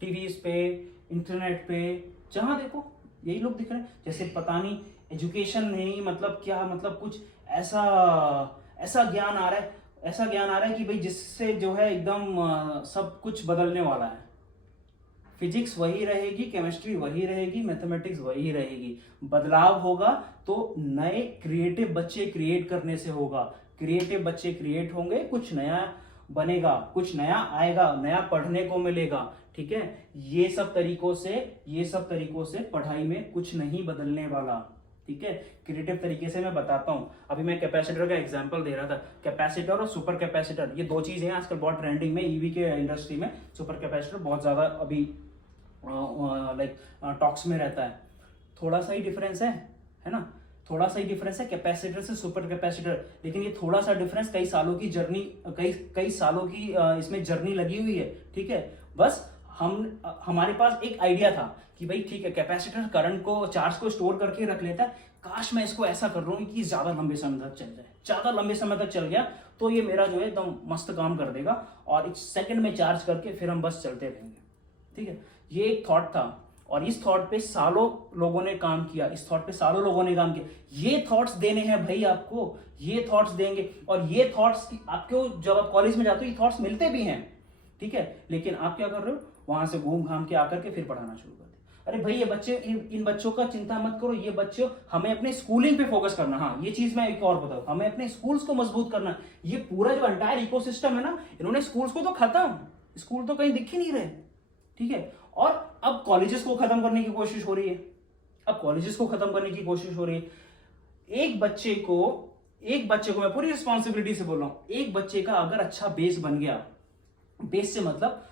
टीवीज पे, इंटरनेट पे, जहां देखो यही लोग दिख रहे हैं। जैसे पता नहीं एजुकेशन नहीं, मतलब क्या, मतलब कुछ ऐसा ज्ञान आ रहा है कि भाई जिससे जो है एकदम सब कुछ बदलने वाला है। फिजिक्स वही रहेगी, केमिस्ट्री वही रहेगी, मैथमेटिक्स वही रहेगी। बदलाव होगा तो नए क्रिएटिव बच्चे क्रिएट करने से होगा। क्रिएटिव बच्चे क्रिएट होंगे, कुछ नया बनेगा, कुछ नया आएगा, नया पढ़ने को मिलेगा, ठीक है। ये सब तरीकों से पढ़ाई में कुछ नहीं बदलने वाला, ठीक है। क्रिएटिव तरीके से मैं बताता हूं। अभी मैं कैपेसिटर का एग्जांपल दे रहा था। कैपेसिटर और सुपर कैपेसिटर, ये 2 चीजें हैं आजकल बहुत ट्रेंडिंग में, ईवी के इंडस्ट्री में। सुपर कैपेसिटर बहुत ज्यादा अभी टॉक्स में रहता है। थोड़ा सा ही डिफरेंस है ना, थोड़ा सा ही डिफरेंस है कैपेसिटर से सुपर कैपेसिटर, लेकिन ये थोड़ा सा डिफरेंस कई सालों की जर्नी, कई सालों की इसमें जर्नी लगी हुई है, ठीक है। बस हमारे पास एक आइडिया था कि भाई ठीक है, कैपेसिटर करंट को, चार्ज को स्टोर करके रख लेता है, काश मैं इसको ऐसा कर रहा हूँ कि ज्यादा लंबे समय तक चल जाए, ज्यादा लंबे समय तक चल गया तो ये मेरा जो है एकदम मस्त काम कर देगा और एक सेकंड में चार्ज करके फिर हम बस चलते रहेंगे। ठीक है, ये एक थॉट था और इस थॉट पे सालों लोगों ने काम किया, इस थॉट पे सालों लोगों ने काम किया। ये थॉट्स देने हैं भाई आपको, ये थॉट्स देंगे और ये थॉट्स आपको जब आप कॉलेज में जाते हो ये थॉट्स मिलते भी हैं। ठीक है, लेकिन आप क्या कर रहे हो, वहां से घूम घाम के आकर के फिर पढ़ाना शुरू कर दे। अरे भाई ये बच्चे, इन बच्चों का चिंता मत करो, ये बच्चों हमें अपने स्कूलिंग पे फोकस करना। हाँ ये चीज मैं एक और बताऊं, हमें अपने स्कूल्स को मजबूत करना। ये पूरा जो एंटायर इकोसिस्टम है ना, इन्होंने स्कूल्स को तो खत्म, स्कूल तो कहीं दिख ही नहीं रहे। ठीक है, और अब कॉलेजेस को खत्म करने की कोशिश हो रही है, अब कॉलेजेस को खत्म करने की कोशिश हो रही है। एक बच्चे को मैं पूरी रिस्पॉन्सिबिलिटी से बोल रहा हूं, एक बच्चे का अगर अच्छा बेस बन गया, बेस से मतलब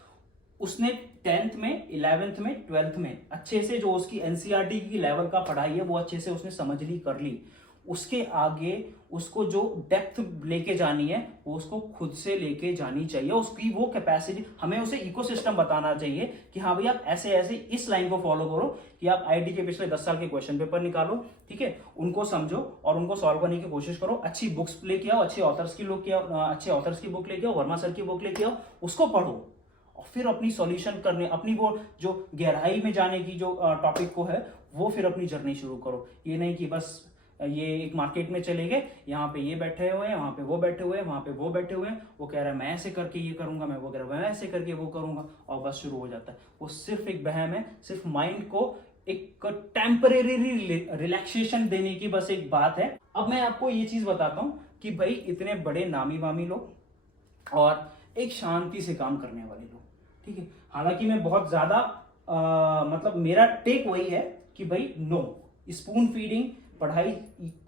उसने 10th में 11th में 12th में अच्छे से जो उसकी एनसीईआरटी की लेवल का पढ़ाई है वो अच्छे से उसने समझ ली, कर ली, उसके आगे उसको जो डेप्थ लेके जानी है वो उसको खुद से लेके जानी चाहिए। उसकी वो कैपेसिटी, हमें उसे इकोसिस्टम बताना चाहिए कि हाँ भाई आप ऐसे ऐसे इस लाइन को फॉलो करो कि आप आईटी के पिछले 10 साल के क्वेश्चन पेपर निकालो, ठीक है, उनको समझो और उनको सॉल्व करने की कोशिश करो। अच्छी बुक्स लेके आओ, अच्छे ऑथर्स की बुक लेके आओ, वर्मा सर की बुक लेके आओ, उसको पढ़ो और फिर अपनी सॉल्यूशन करने, अपनी वो जो गहराई में जाने की जो टॉपिक को है वो फिर अपनी जर्नी शुरू करो। ये नहीं कि बस ये एक मार्केट में चले गए, यहाँ पे ये बैठे हुए हैं, वहां पे वो बैठे हुए हैं, वहां पे वो बैठे हुए हैं, वो कह रहा है मैं ऐसे करके ये करूंगा, मैं वो कह रहा है मैं ऐसे करके वो करूंगा, और बस शुरू हो जाता है। वो सिर्फ एक वहम है, सिर्फ माइंड को एक टेम्परेरी रिलैक्सेशन देने की बस एक बात है। अब मैं आपको ये चीज बताता हूं कि भाई इतने बड़े नामी वामी लोग और एक शांति से काम करने वाले लोग, ठीक है, हालांकि मैं बहुत ज्यादा मतलब मेरा टेक वही है कि भाई नो, स्पून फीडिंग पढ़ाई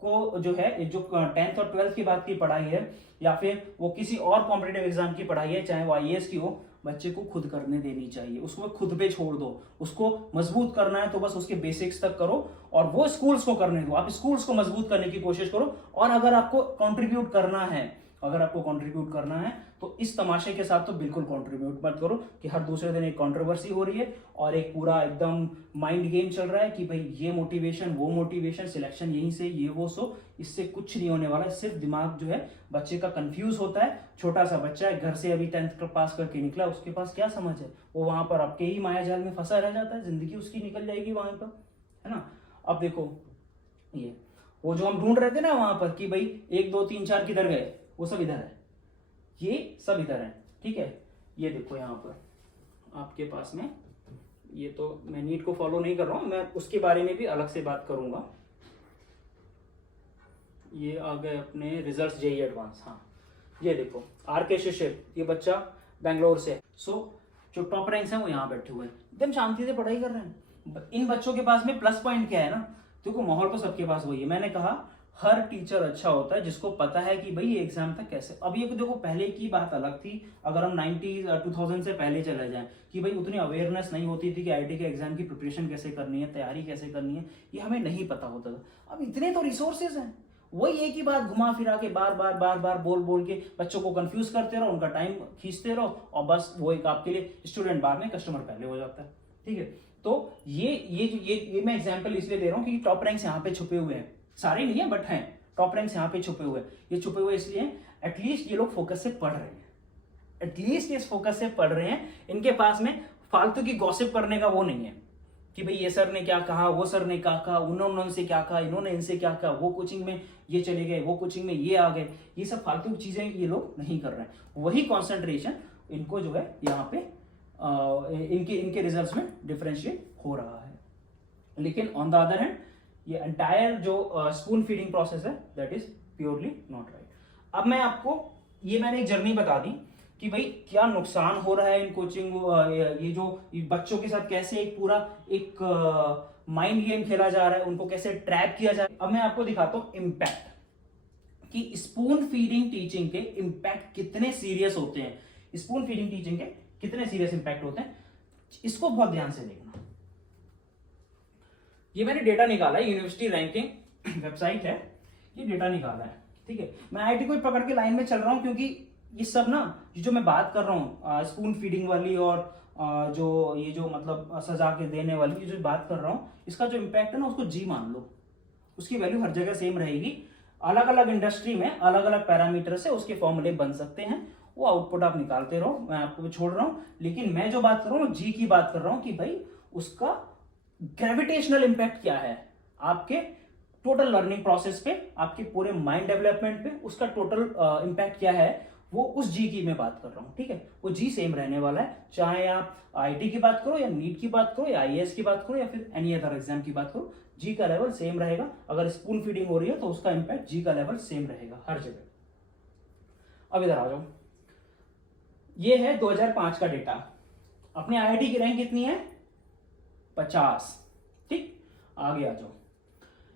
को जो है, जो 10th और 12th की बात की पढ़ाई है या फिर वो किसी और कॉम्पिटेटिव एग्जाम की पढ़ाई है, चाहे वो आईएएस की हो, बच्चे को खुद करने देनी चाहिए, उसको खुद पे छोड़ दो। उसको मजबूत करना है तो बस उसके बेसिक्स तक करो और वो स्कूल्स को करने दो, आप स्कूल्स को मजबूत करने की कोशिश करो। और अगर आपको कंट्रीब्यूट करना है तो इस तमाशे के साथ तो बिल्कुल कंट्रीब्यूट मत करो कि हर दूसरे दिन एक कंट्रोवर्सी हो रही है और एक पूरा एकदम माइंड गेम चल रहा है कि भाई ये मोटिवेशन वो मोटिवेशन, सिलेक्शन यहीं से, ये वो, सो इससे कुछ नहीं होने वाला है। सिर्फ दिमाग जो है बच्चे का कंफ्यूज होता है। छोटा सा बच्चा है, घर से अभी 10th पास करके निकला, उसके पास क्या समझ है, वो वहां पर आपके ही माया जाल में फंसा रह जाता है, जिंदगी उसकी निकल जाएगी वहां पर, है ना। अब देखो ये वो जो हम ढूंढ रहे थे ना वहां पर कि भाई 1 2 3 4 किधर गए, वो सब इधर है, ये सब इधर है, ठीक है। ये देखो यहाँ पर आपके पास में, ये तो मैं नीट को फॉलो नहीं कर रहा हूं, मैं उसके बारे में भी अलग से बात करूंगा। ये आ गए अपने रिजल्ट्स जेईई एडवांस। हाँ ये देखो आर.के. शिशिर, ये बच्चा बेंगलोर से, सो जो टॉप रैंक्स हैं वो यहाँ बैठे हुए हैं, एकदम शांति से पढ़ाई कर रहे हैं। इन बच्चों के पास में प्लस पॉइंट क्या है ना, देखो माहौल तो सबके पास वही है। मैंने कहा हर टीचर अच्छा होता है जिसको पता है कि भाई ये एग्जाम तक कैसे। अब ये देखो पहले की बात अलग थी, अगर हम 2000 से पहले चले जाएं कि भाई उतनी अवेयरनेस नहीं होती थी कि आईटी के एग्जाम की प्रिपरेशन कैसे करनी है, तैयारी कैसे करनी है, ये हमें नहीं पता होता था। अब इतने तो रिसोर्सेज हैं, वही एक ही बात घुमा फिरा के बार बार बोल के बच्चों को कंफ्यूज करते रहो, उनका टाइम खींचते रहो और बस वो एक आपके लिए स्टूडेंट बाद में कस्टमर पहले हो जाता है, ठीक है। तो ये मैं एग्जांपल इसलिए दे रहा हूँ कि टॉप रैंक्स यहाँ पे छुपे हुए हैं, सारे नहीं है बट हैं, टॉप रैंक्स यहाँ पे छुपे हुए हैं। ये छुपे हुए इसलिए एटलीस्ट ये लोग फोकस से पढ़ रहे हैं, एटलीस्ट ये फोकस से पढ़ रहे हैं। इनके पास में फालतू की गॉसिप करने का वो नहीं है कि भाई ये सर ने क्या कहा, वो सर ने क्या कहा, उन्होंने उनसे क्या कहा, इन्होंने इनसे क्या कहा, वो कोचिंग में ये चले गए, वो कोचिंग में ये आ गए, ये सब फालतू चीजें ये लोग नहीं कर रहे हैं। वही कॉन्सेंट्रेशन इनको जो है यहाँ पे इनके रिजल्ट्स में डिफरेंशिएट हो रहा है। लेकिन ऑन द अदर हैंड ये एंटायर जो स्पून फीडिंग प्रोसेस है that is purely not right. अब मैं आपको ये मैंने एक जर्नी बता दी कि भाई क्या नुकसान हो रहा है इन कोचिंग, ये जो बच्चों के साथ कैसे एक पूरा एक माइंड गेम खेला जा रहा है, उनको कैसे ट्रैप किया जा रहा है। अब मैं आपको दिखाता हूं इम्पैक्ट कि स्पून फीडिंग टीचिंग के इम्पैक्ट कितने सीरियस होते हैं, स्पून फीडिंग टीचिंग के कितने सीरियस इम्पैक्ट होते हैं, इसको बहुत ध्यान से देखना। ये मैंने डेटा निकाला है, यूनिवर्सिटी रैंकिंग वेबसाइट है, ये डेटा निकाला है, ठीक है। मैं आईटी को पकड़ के लाइन में चल रहा हूं क्योंकि ये सब ना जो मैं बात कर रहा हूँ स्पून फीडिंग वाली और जो मतलब सजा के देने वाली जो बात कर रहा हूँ, इसका जो इम्पैक्ट है ना उसको जी मान लो, उसकी वैल्यू हर जगह सेम रहेगी। अलग अलग इंडस्ट्री में अलग अलग पैरामीटर से उसके फॉर्मूले बन सकते हैं, वो आउटपुट आप निकालते रहो, मैं आपको भी छोड़ रहा हूं। लेकिन मैं जो बात कर रहा हूँ जी की बात कर रहा हूं कि भाई उसका ग्रेविटेशनल इंपैक्ट क्या है आपके टोटल लर्निंग प्रोसेस पे, आपके पूरे माइंड डेवलपमेंट पे उसका टोटल इंपैक्ट क्या है, वो उस जी की मैं बात कर रहा हूँ। ठीक है, वो जी सेम रहने वाला है, चाहे आप आईटी की बात करो या नीट की बात करो या आईएएस की बात करो या फिर एनी अदर एग्जाम की बात करो, जी का लेवल सेम रहेगा। अगर स्पून फीडिंग हो रही है तो उसका इंपैक्ट जी का लेवल सेम रहेगा हर जगह। अब इधर आ जाओ, ये है 2005 का डेटा। अपने आईआईटी की रैंक कितनी है? 50। ठीक, आगे आ जाओ,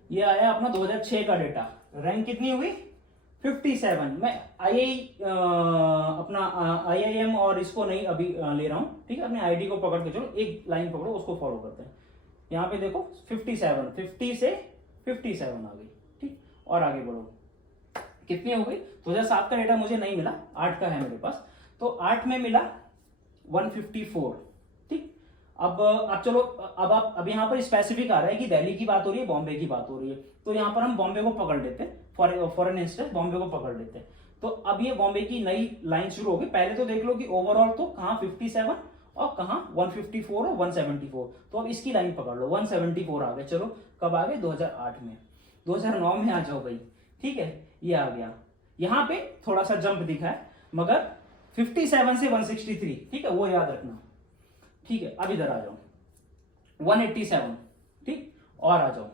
ये आया अपना 2006 का डेटा, रैंक कितनी हुई? 57। मैं अपना आईआईएम और इसको नहीं अभी ले रहा हूं, ठीक है, अपने आईडी को पकड़ के चलो, एक लाइन पकड़ो, उसको फॉलो करते हैं। यहाँ पे देखो 57, 50 से 57 आ गई। ठीक, और आगे बढ़ो, कितनी हो गई? 2007 का डेटा मुझे नहीं मिला, 8 का है मेरे पास, तो 8 में मिला 154। ठीक, अब चलो, अब यहाँ पर स्पेसिफिक आ रहा है कि दिल्ली की बात हो रही है, बॉम्बे की बात हो रही है, तो यहाँ पर हम बॉम्बे को पकड़ लेते हैं, फॉर एन इंस्टेंस बॉम्बे को पकड़ लेते हैं। तो अब ये बॉम्बे की नई लाइन शुरू होगी। पहले तो देख लो कि ओवरऑल तो कहाँ 57 और कहाँ 154 और 174, तो अब इसकी लाइन पकड़ लो, 174 आ गए। चलो कब आ गए? 2008 में। 2009 में आ जाओ भाई, ठीक है, ये आ गया। यहाँ पे थोड़ा सा जंप दिखा है, मगर 57 से 163, ठीक है, वो याद रखना। ठीक है, अब इधर आ जाओ 187, ठीक, और आ जाओ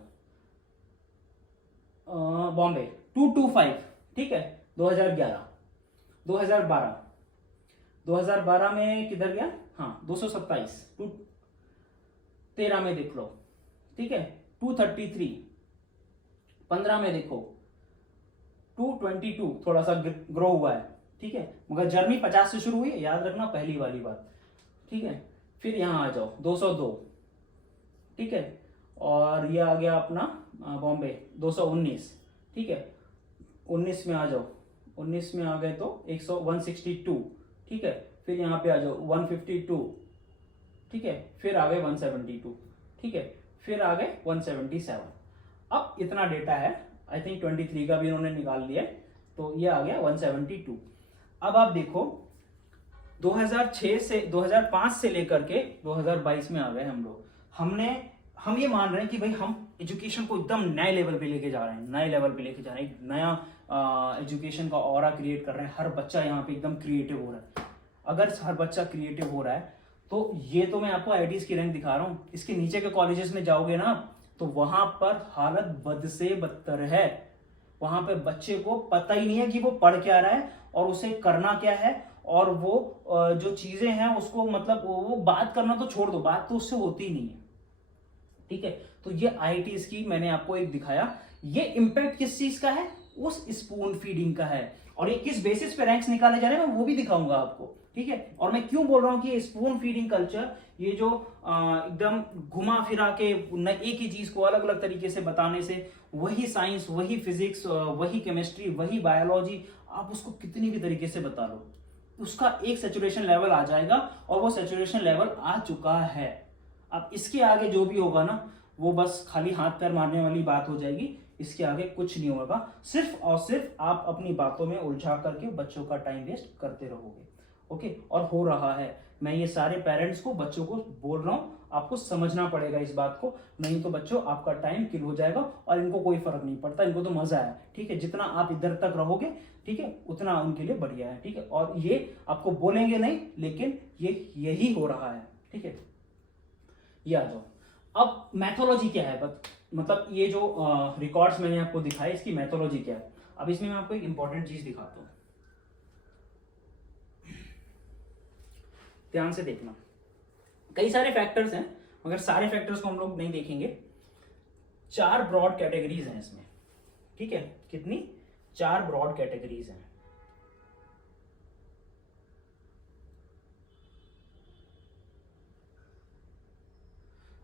बॉम्बे 225, ठीक है, 2011, 2012 में किधर गया? हाँ 227, 13 में देख लो, ठीक है, 233, 15 में देखो 222, थोड़ा सा ग्रो हुआ है, ठीक है, मगर जर्नी 50 से शुरू हुई है, याद रखना पहली वाली बात, ठीक है। फिर यहां आ जाओ 202, ठीक है, और ये आ गया अपना बॉम्बे 219, ठीक है, 19 में आ जाओ, 19 में आ गए तो 162, ठीक है, फिर यहाँ पे आ जाओ 152, ठीक है, फिर आ गए 172, ठीक है, फिर आ गए 177। अब इतना डेटा है, आई थिंक 23 का भी इन्होंने निकाल लिया, तो ये आ गया 172। अब आप देखो 2005 से लेकर के 2022 में आ गए हम लोग। हम ये मान रहे हैं कि भाई हम एजुकेशन को एकदम नए लेवल पे लेके जा रहे हैं, नए लेवल पे लेके जा रहे हैं, नया एजुकेशन का ऑरा क्रिएट कर रहे हैं। हर बच्चा यहाँ पे एकदम क्रिएटिव हो रहा है। अगर हर बच्चा क्रिएटिव हो रहा है तो ये तो मैं आपको आईआईटीज की रैंक दिखा रहा हूँ, इसके नीचे के कॉलेजेस में जाओगे ना तो वहां पर हालत बद से बदतर है। वहां पे बच्चे को पता ही नहीं है कि वो पढ़ क्या रहा है और उसे करना क्या है, और वो जो चीजें हैं उसको मतलब वो बात करना तो छोड़ दो, बात तो उससे होती ही नहीं है, ठीक है। तो ये आईआईटीज की मैंने आपको एक दिखाया, ये इंपैक्ट किस चीज का है? उस स्पून फीडिंग का है, और ये किस बेसिस पे रैंक्स निकाले जा रहे हैं मैं वो भी दिखाऊंगा आपको, ठीक है। और मैं क्यों बोल रहा हूं कि ये स्पून फीडिंग कल्चर, ये जो एकदम घुमा फिरा के एक ही चीज को अलग अलग तरीके से बताने से, वही साइंस, वही फिजिक्स, वही केमिस्ट्री, वही बायोलॉजी, आप उसको कितनी भी तरीके से बता लो, उसका एक सैचुरेशन लेवल आ जाएगा, और वो सैचुरेशन लेवल आ चुका है। अब इसके आगे जो भी होगा ना वो बस खाली हाथ पैर मारने वाली बात हो जाएगी, इसके आगे कुछ नहीं होगा। सिर्फ और सिर्फ आप अपनी बातों में उलझा करके बच्चों का टाइम वेस्ट करते रहोगे, ओके। और हो रहा है, मैं ये सारे पेरेंट्स को, बच्चों को बोल रहा हूं, आपको समझना पड़ेगा इस बात को, नहीं तो बच्चों आपका टाइम किल हो जाएगा और इनको कोई फर्क नहीं पड़ता, इनको तो मजा है, ठीक है। जितना आप इधर तक रहोगे, ठीक है, उतना उनके लिए बढ़िया है, ठीक है। और ये आपको बोलेंगे नहीं, लेकिन ये यही हो रहा है, ठीक है। ये आ जाओ, अब मैथोलॉजी क्या है, मतलब ये जो रिकॉर्ड्स मैंने आपको दिखाए इसकी मैथोलॉजी क्या है। अब इसमें मैं आपको एक इंपॉर्टेंट चीज दिखाता हूं, ध्यान से देखना। कई सारे फैक्टर्स हैं, मगर सारे फैक्टर्स को हम लोग नहीं देखेंगे। 4 ब्रॉड कैटेगरीज हैं इसमें, ठीक है। कितनी? 4 ब्रॉड कैटेगरीज हैं।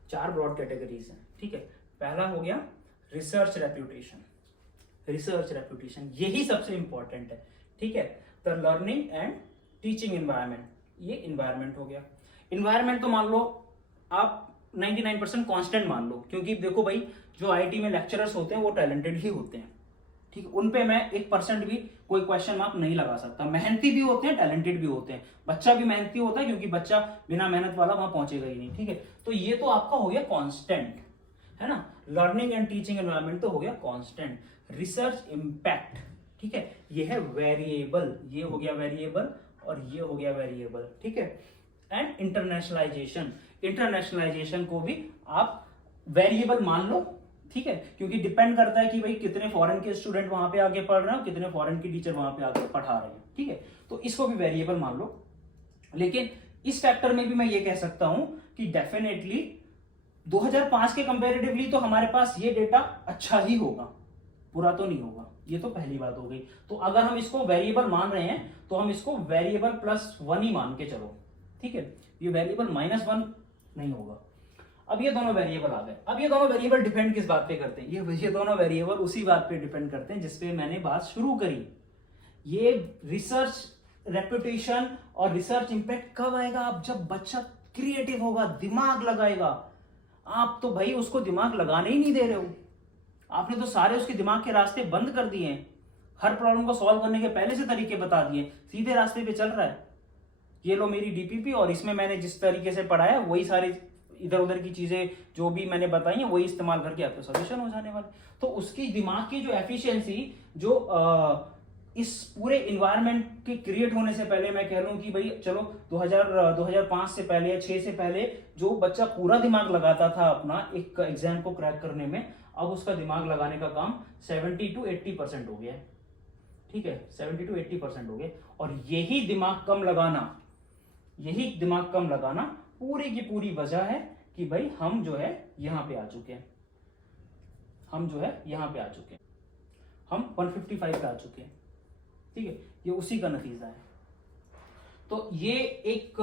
चार ब्रॉड कैटेगरीज हैं, ठीक है। पहला हो गया रिसर्च रेप्यूटेशन। रिसर्च रेप्यूटेशन यही सबसे इंपॉर्टेंट है, ठीक है। The learning and teaching environment, ये इन्वायरमेंट हो गया। इन्वायरमेंट तो मान लो आप 99% कांस्टेंट मान लो, क्योंकि देखो भाई जो आईआईटी में लेक्चरर्स होते हैं वो टैलेंटेड ही होते हैं, ठीक है, उन पे मैं 1% भी कोई क्वेश्चन मार्क नहीं लगा सकता। मेहनती भी होते हैं, टैलेंटेड भी होते हैं, बच्चा भी मेहनती होता है क्योंकि बच्चा बिना मेहनत वाला वहां पहुंचेगा ही नहीं, ठीक है। तो ये तो आपका हो गया कांस्टेंट, है ना। लर्निंग एंड टीचिंग एनवायरनमेंट तो हो गया कांस्टेंट। रिसर्च इम्पैक्ट, ठीक है, ये है वेरिएबल, ये हो गया वेरिएबल और ये हो गया वेरिएबल, ठीक है। एंड इंटरनेशनलाइजेशन, इंटरनेशनलाइजेशन को भी आप वेरिएबल मान लो, ठीक है, क्योंकि डिपेंड करता है कि भाई कितने फॉरेन के स्टूडेंट वहां पे आके पढ़ रहे हैं, कितने फॉरेन के टीचर वहां पे आके पढ़ा रहे हैं, ठीक है। तो इसको भी वेरिएबल मान लो। लेकिन इस फैक्टर में भी मैं ये कह सकता हूं कि डेफिनेटली 2005 के कंपैरेटिवली तो हमारे पास ये डेटा अच्छा ही होगा, बुरा तो नहीं होगा, ये तो पहली बात हो गई। तो अगर हम इसको वेरिएबल मान रहे हैं तो हम इसको वेरिएबल +1 ही मान के चलो, ठीक है। ये वेरिएबल -1 नहीं होगा। अब ये दोनों वेरिएबल आ गए। अब ये दोनों वेरिएबल डिपेंड किस बात पे करते हैं? ये दोनों वेरिएबल उसी बात पे डिपेंड करते हैं जिसपे मैंने बात शुरू करी। ये रिसर्च रेपुटेशन और रिसर्च इंपैक्ट कब आएगा? आप जब बच्चा क्रिएटिव होगा, दिमाग लगाएगा। आप तो भाई उसको दिमाग लगाने ही नहीं दे रहे हो, आपने तो सारे उसके दिमाग के रास्ते बंद कर दिए हैं। हर प्रॉब्लम को सॉल्व करने के पहले से तरीके बता दिए, सीधे रास्ते पे चल रहा है। ये लो मेरी डीपीपी और इसमें मैंने जिस तरीके से पढ़ाया वही सारी इधर उधर की चीजें जो भी मैंने बताई हैं वही इस्तेमाल करके आपको सोल्यूशन हो जाने वाला। तो उसकी दिमाग की जो एफिशिएंसी जो इस पूरे इन्वायरमेंट के क्रिएट होने से पहले मैं कह लूं कि भाई चलो 2005 से पहले या 6 से पहले जो बच्चा पूरा दिमाग लगाता था अपना एक एग्जाम को क्रैक करने में, अब उसका दिमाग लगाने का काम 70 to 80% हो गया है, ठीक है, 70 to 80% हो गया। और यही दिमाग कम लगाना पूरी की पूरी वजह है कि भाई हम जो है यहां पे आ चुके हैं, हम 155 पे आ चुके हैं, ठीक है। ये उसी का नतीजा है। तो ये एक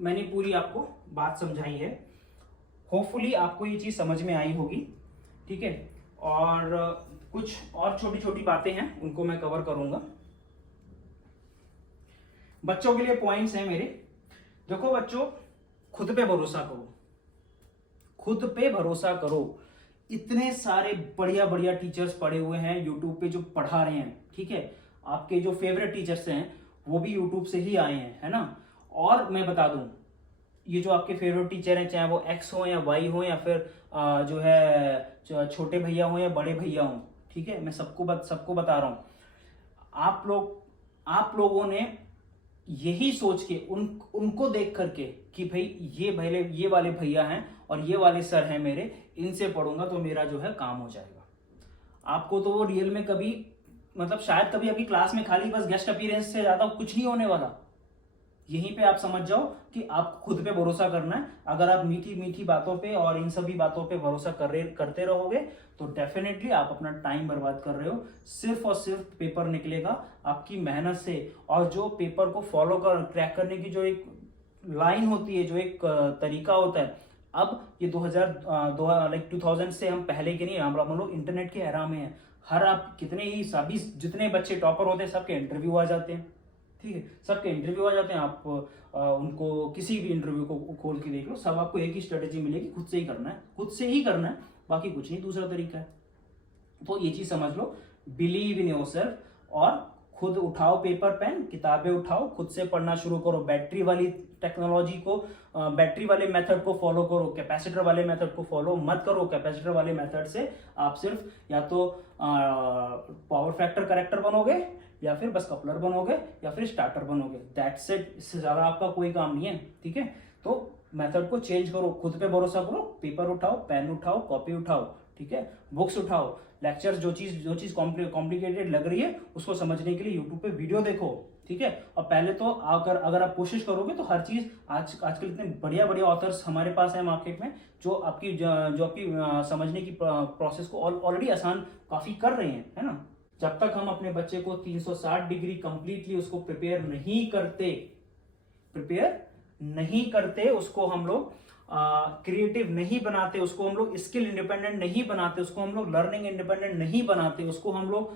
मैंने पूरी आपको बात समझाई है, होपफुली आपको ये चीज समझ में आई होगी, ठीक है। और कुछ और छोटी छोटी बातें हैं उनको मैं कवर करूंगा। बच्चों के लिए पॉइंट्स हैं मेरे। देखो बच्चों, खुद पे भरोसा करो। इतने सारे बढ़िया बढ़िया टीचर्स पढ़े हुए हैं यूट्यूब पे जो पढ़ा रहे हैं, ठीक है। आपके जो फेवरेट टीचर्स हैं वो भी यूट्यूब से ही आए हैं, है ना। और मैं बता दूं, ये जो आपके फेवरेट टीचर हैं, चाहे वो एक्स हो या वाई हो या फिर जो है छोटे भैया हो या बड़े भैया हो, ठीक है, मैं सबको बता रहा हूं। आप लोगों ने यही सोच के उनको देख करके कि भाई ये वाले भैया हैं और ये वाले सर हैं मेरे, इनसे पढ़ूंगा तो मेरा जो है काम हो जाएगा। आपको तो वो रियल में कभी मतलब शायद कभी आपकी क्लास में खाली बस गेस्ट अपीयरेंस से ज्यादा कुछ नहीं होने वाला। यहीं पे आप समझ जाओ कि आप खुद पे भरोसा करना है। अगर आप मीठी मीठी बातों पे और इन सभी बातों पे भरोसा करते रहोगे तो डेफिनेटली आप अपना टाइम बर्बाद कर रहे हो। सिर्फ और सिर्फ पेपर निकलेगा आपकी मेहनत से, और जो पेपर को क्रैक करने की जो एक लाइन होती है, जो एक तरीका होता है। अब ये 2000 से हम पहले के नहीं, हम लोग इंटरनेट के एरा में है। हर आप कितने ही सभी जितने बच्चे टॉपर होते हैं सबके इंटरव्यू आ जाते हैं, ठीक है, सबके इंटरव्यू आ जाते हैं। आप उनको किसी भी इंटरव्यू को खोल के देख लो, सब आपको एक ही स्ट्रेटेजी मिलेगी, खुद से ही करना है, बाकी कुछ नहीं दूसरा तरीका है। तो ये चीज समझ लो, बिलीव इन योरसेल्फ और खुद उठाओ पेपर पेन, किताबें उठाओ, खुद से पढ़ना शुरू करो। बैटरी वाली टेक्नोलॉजी को, बैटरी वाले मेथड को फॉलो करो, कैपेसिटर वाले मेथड को फॉलो मत करो। कैपेसिटर वाले मेथड से आप सिर्फ या तो पावर फैक्टर करेक्टर बनोगे, या फिर बस कपलर बनोगे, या फिर स्टार्टर बनोगे। दैट्स इट, इससे ज्यादा आपका कोई काम नहीं है, ठीक है। तो मेथड को चेंज करो, खुद पे भरोसा करो, पेपर उठाओ, पेन उठाओ, कॉपी उठाओ, ठीक है, बुक्स उठाओ, लेक्चर जो चीज कॉम्प्लिकेटेड लग रही है उसको समझने के लिए यूट्यूब पे वीडियो देखो, ठीक है। और पहले तो अगर आप कोशिश करोगे तो हर चीज आजकल इतने बढ़िया बढ़िया ऑथर्स हमारे पास है मार्केट में जो आपकी समझने की प्रोसेस को ऑलरेडी आसान काफी कर रहे हैं, है ना। जब तक हम अपने बच्चे को 360 डिग्री कंप्लीटली उसको प्रिपेयर नहीं करते, उसको हम लोग क्रिएटिव नहीं बनाते, उसको हम लोग स्किल इंडिपेंडेंट नहीं बनाते, उसको हम लोग लर्निंग इंडिपेंडेंट नहीं बनाते, उसको हम लोग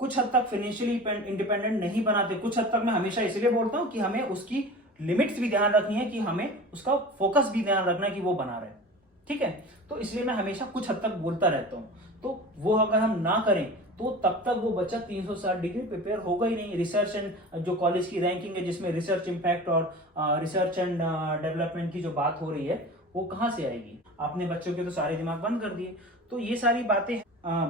कुछ हद तक फाइनेंशियली इंडिपेंडेंट नहीं बनाते। कुछ हद तक मैं हमेशा इसलिए बोलता हूं कि हमें उसकी लिमिट्स भी ध्यान रखनी है कि हमें उसका फोकस भी ध्यान रखना है कि वो बना रहे, ठीक है। तो इसलिए मैं हमेशा कुछ हद तक बोलता रहता हूँ। तो वो अगर हम ना करें तो तब तक वो बच्चा 360 डिग्री प्रिपेयर होगा ही नहीं। रिसर्च एंड जो कॉलेज की रैंकिंग है जिसमें रिसर्च इम्पैक्ट और रिसर्च एंड डेवलपमेंट की जो बात हो रही है वो कहाँ से आएगी? आपने बच्चों के तो सारे दिमाग बंद कर दिए। तो ये सारी बातें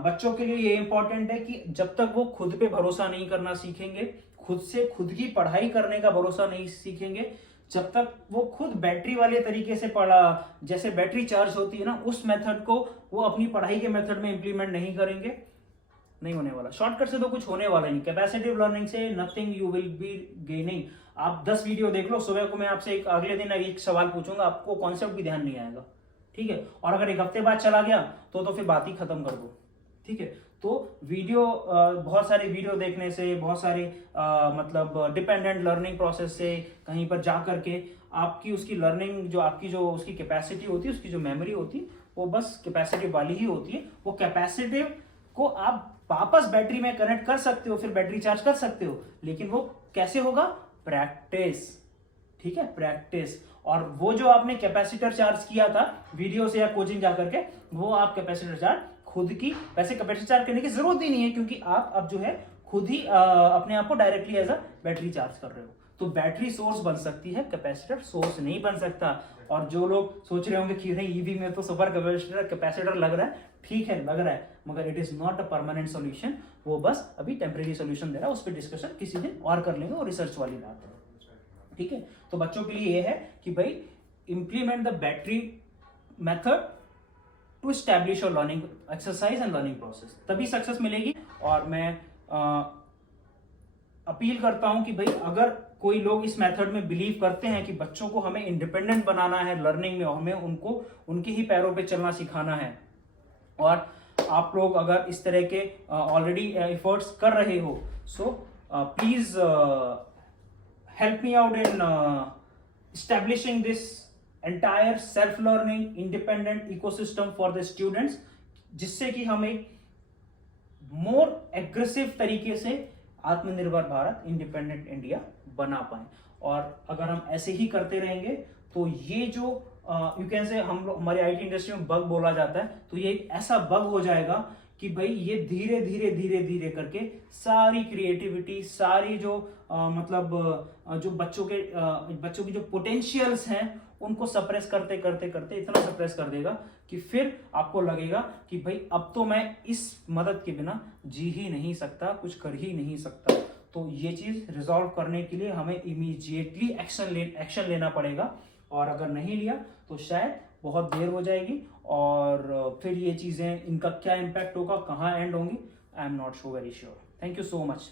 बच्चों के लिए ये इंपॉर्टेंट है कि जब तक वो खुद पे भरोसा नहीं करना सीखेंगे, खुद से खुद की पढ़ाई करने का भरोसा नहीं सीखेंगे, जब तक वो खुद बैटरी वाले तरीके से पढ़ा, जैसे बैटरी चार्ज होती है ना, उस मेथड को वो अपनी पढ़ाई के मेथड में इंप्लीमेंट नहीं करेंगे, नहीं होने वाला। शॉर्टकट से तो कुछ होने वाला नहीं। कैपेसिटिव लर्निंग से nothing you will be gaining. आप 10 वीडियो देख लो, सुबह को मैं आपसे एक अगले दिन एक सवाल पूछूंगा, आपको कॉन्सेप्ट भी ध्यान नहीं आएगा, ठीक है। और अगर एक हफ्ते बाद चला गया तो फिर बात ही खत्म कर दो, ठीक है। तो वीडियो बहुत सारे वीडियो देखने से, बहुत सारे मतलब डिपेंडेंट लर्निंग प्रोसेस से कहीं पर जा करके आपकी उसकी लर्निंग जो आपकी जो उसकी कैपेसिटी होती है, उसकी जो मेमोरी होती है, वो बस कैपेसिटिव वाली ही होती है। वो कैपेसिटिव को आप वापस बैटरी में कनेक्ट कर सकते हो, फिर बैटरी चार्ज कर सकते हो, लेकिन वो कैसे होगा? प्रैक्टिस, ठीक है, प्रैक्टिस। और वो जो आपने कैपेसिटर चार्ज किया था वीडियो से या कोचिंग जाकर के, वो आप कैपेसिटर चार्ज खुद की, वैसे कैपेसिटर चार्ज करने की जरूरत ही नहीं है क्योंकि आप अब जो है खुद ही अपने आप को directly as a battery charge कर रहे हो। तो बैटरी सोर्स बन सकती है, कैपेसिटर सोर्स नहीं बन सकता। और जो लोग सोच रहे होंगे कि नहीं ईवी में तो सुपर कैपेसिटर लग रहा है, ठीक है लग रहा है, मगर it is not a permanent solution. वो बस अभी टेम्परेरी सॉल्यूशन दे रहा है, उस पर डिस्कशन किसी दिन और कर लेंगे, वो रिसर्च वाली बात है, ठीक है। तो बच्चों के लिए ये है कि भाई implement the battery method to establish your learning exercise and learning process, तभी सक्सेस मिलेगी। और मैं अपील करता हूं कि भाई अगर कोई लोग इस मेथड में बिलीव करते हैं कि बच्चों को हमें इंडिपेंडेंट बनाना है लर्निंग में, हमें उनको उनके ही पैरों पे चलना सिखाना है, और आप लोग अगर इस तरह के ऑलरेडी एफर्ट्स कर रहे हो, so please help me out in establishing this entire self-learning independent ecosystem for the students, जिससे कि हम एक मोर एग्रेसिव तरीके से आत्मनिर्भर भारत, इंडिपेंडेंट इंडिया बना पाए। और अगर हम ऐसे ही करते रहेंगे तो ये जो यू कैन से हम लोग हमारे आईटी इंडस्ट्री में बग बोला जाता है, तो ये एक ऐसा बग हो जाएगा कि भाई ये धीरे धीरे धीरे धीरे करके सारी क्रिएटिविटी, सारी जो मतलब जो बच्चों की जो पोटेंशियल्स हैं उनको सप्रेस करते करते करते इतना सप्रेस कर देगा कि फिर आपको लगेगा कि भाई अब तो मैं इस मदद के बिना जी ही नहीं सकता, कुछ कर ही नहीं सकता। तो ये चीज रिजॉल्व करने के लिए हमें इमीडिएटली एक्शन लेना पड़ेगा, और अगर नहीं लिया तो शायद बहुत देर हो जाएगी, और फिर ये चीजें इनका क्या इम्पैक्ट होगा, कहाँ एंड होंगी, I am not so very sure. Thank you so much.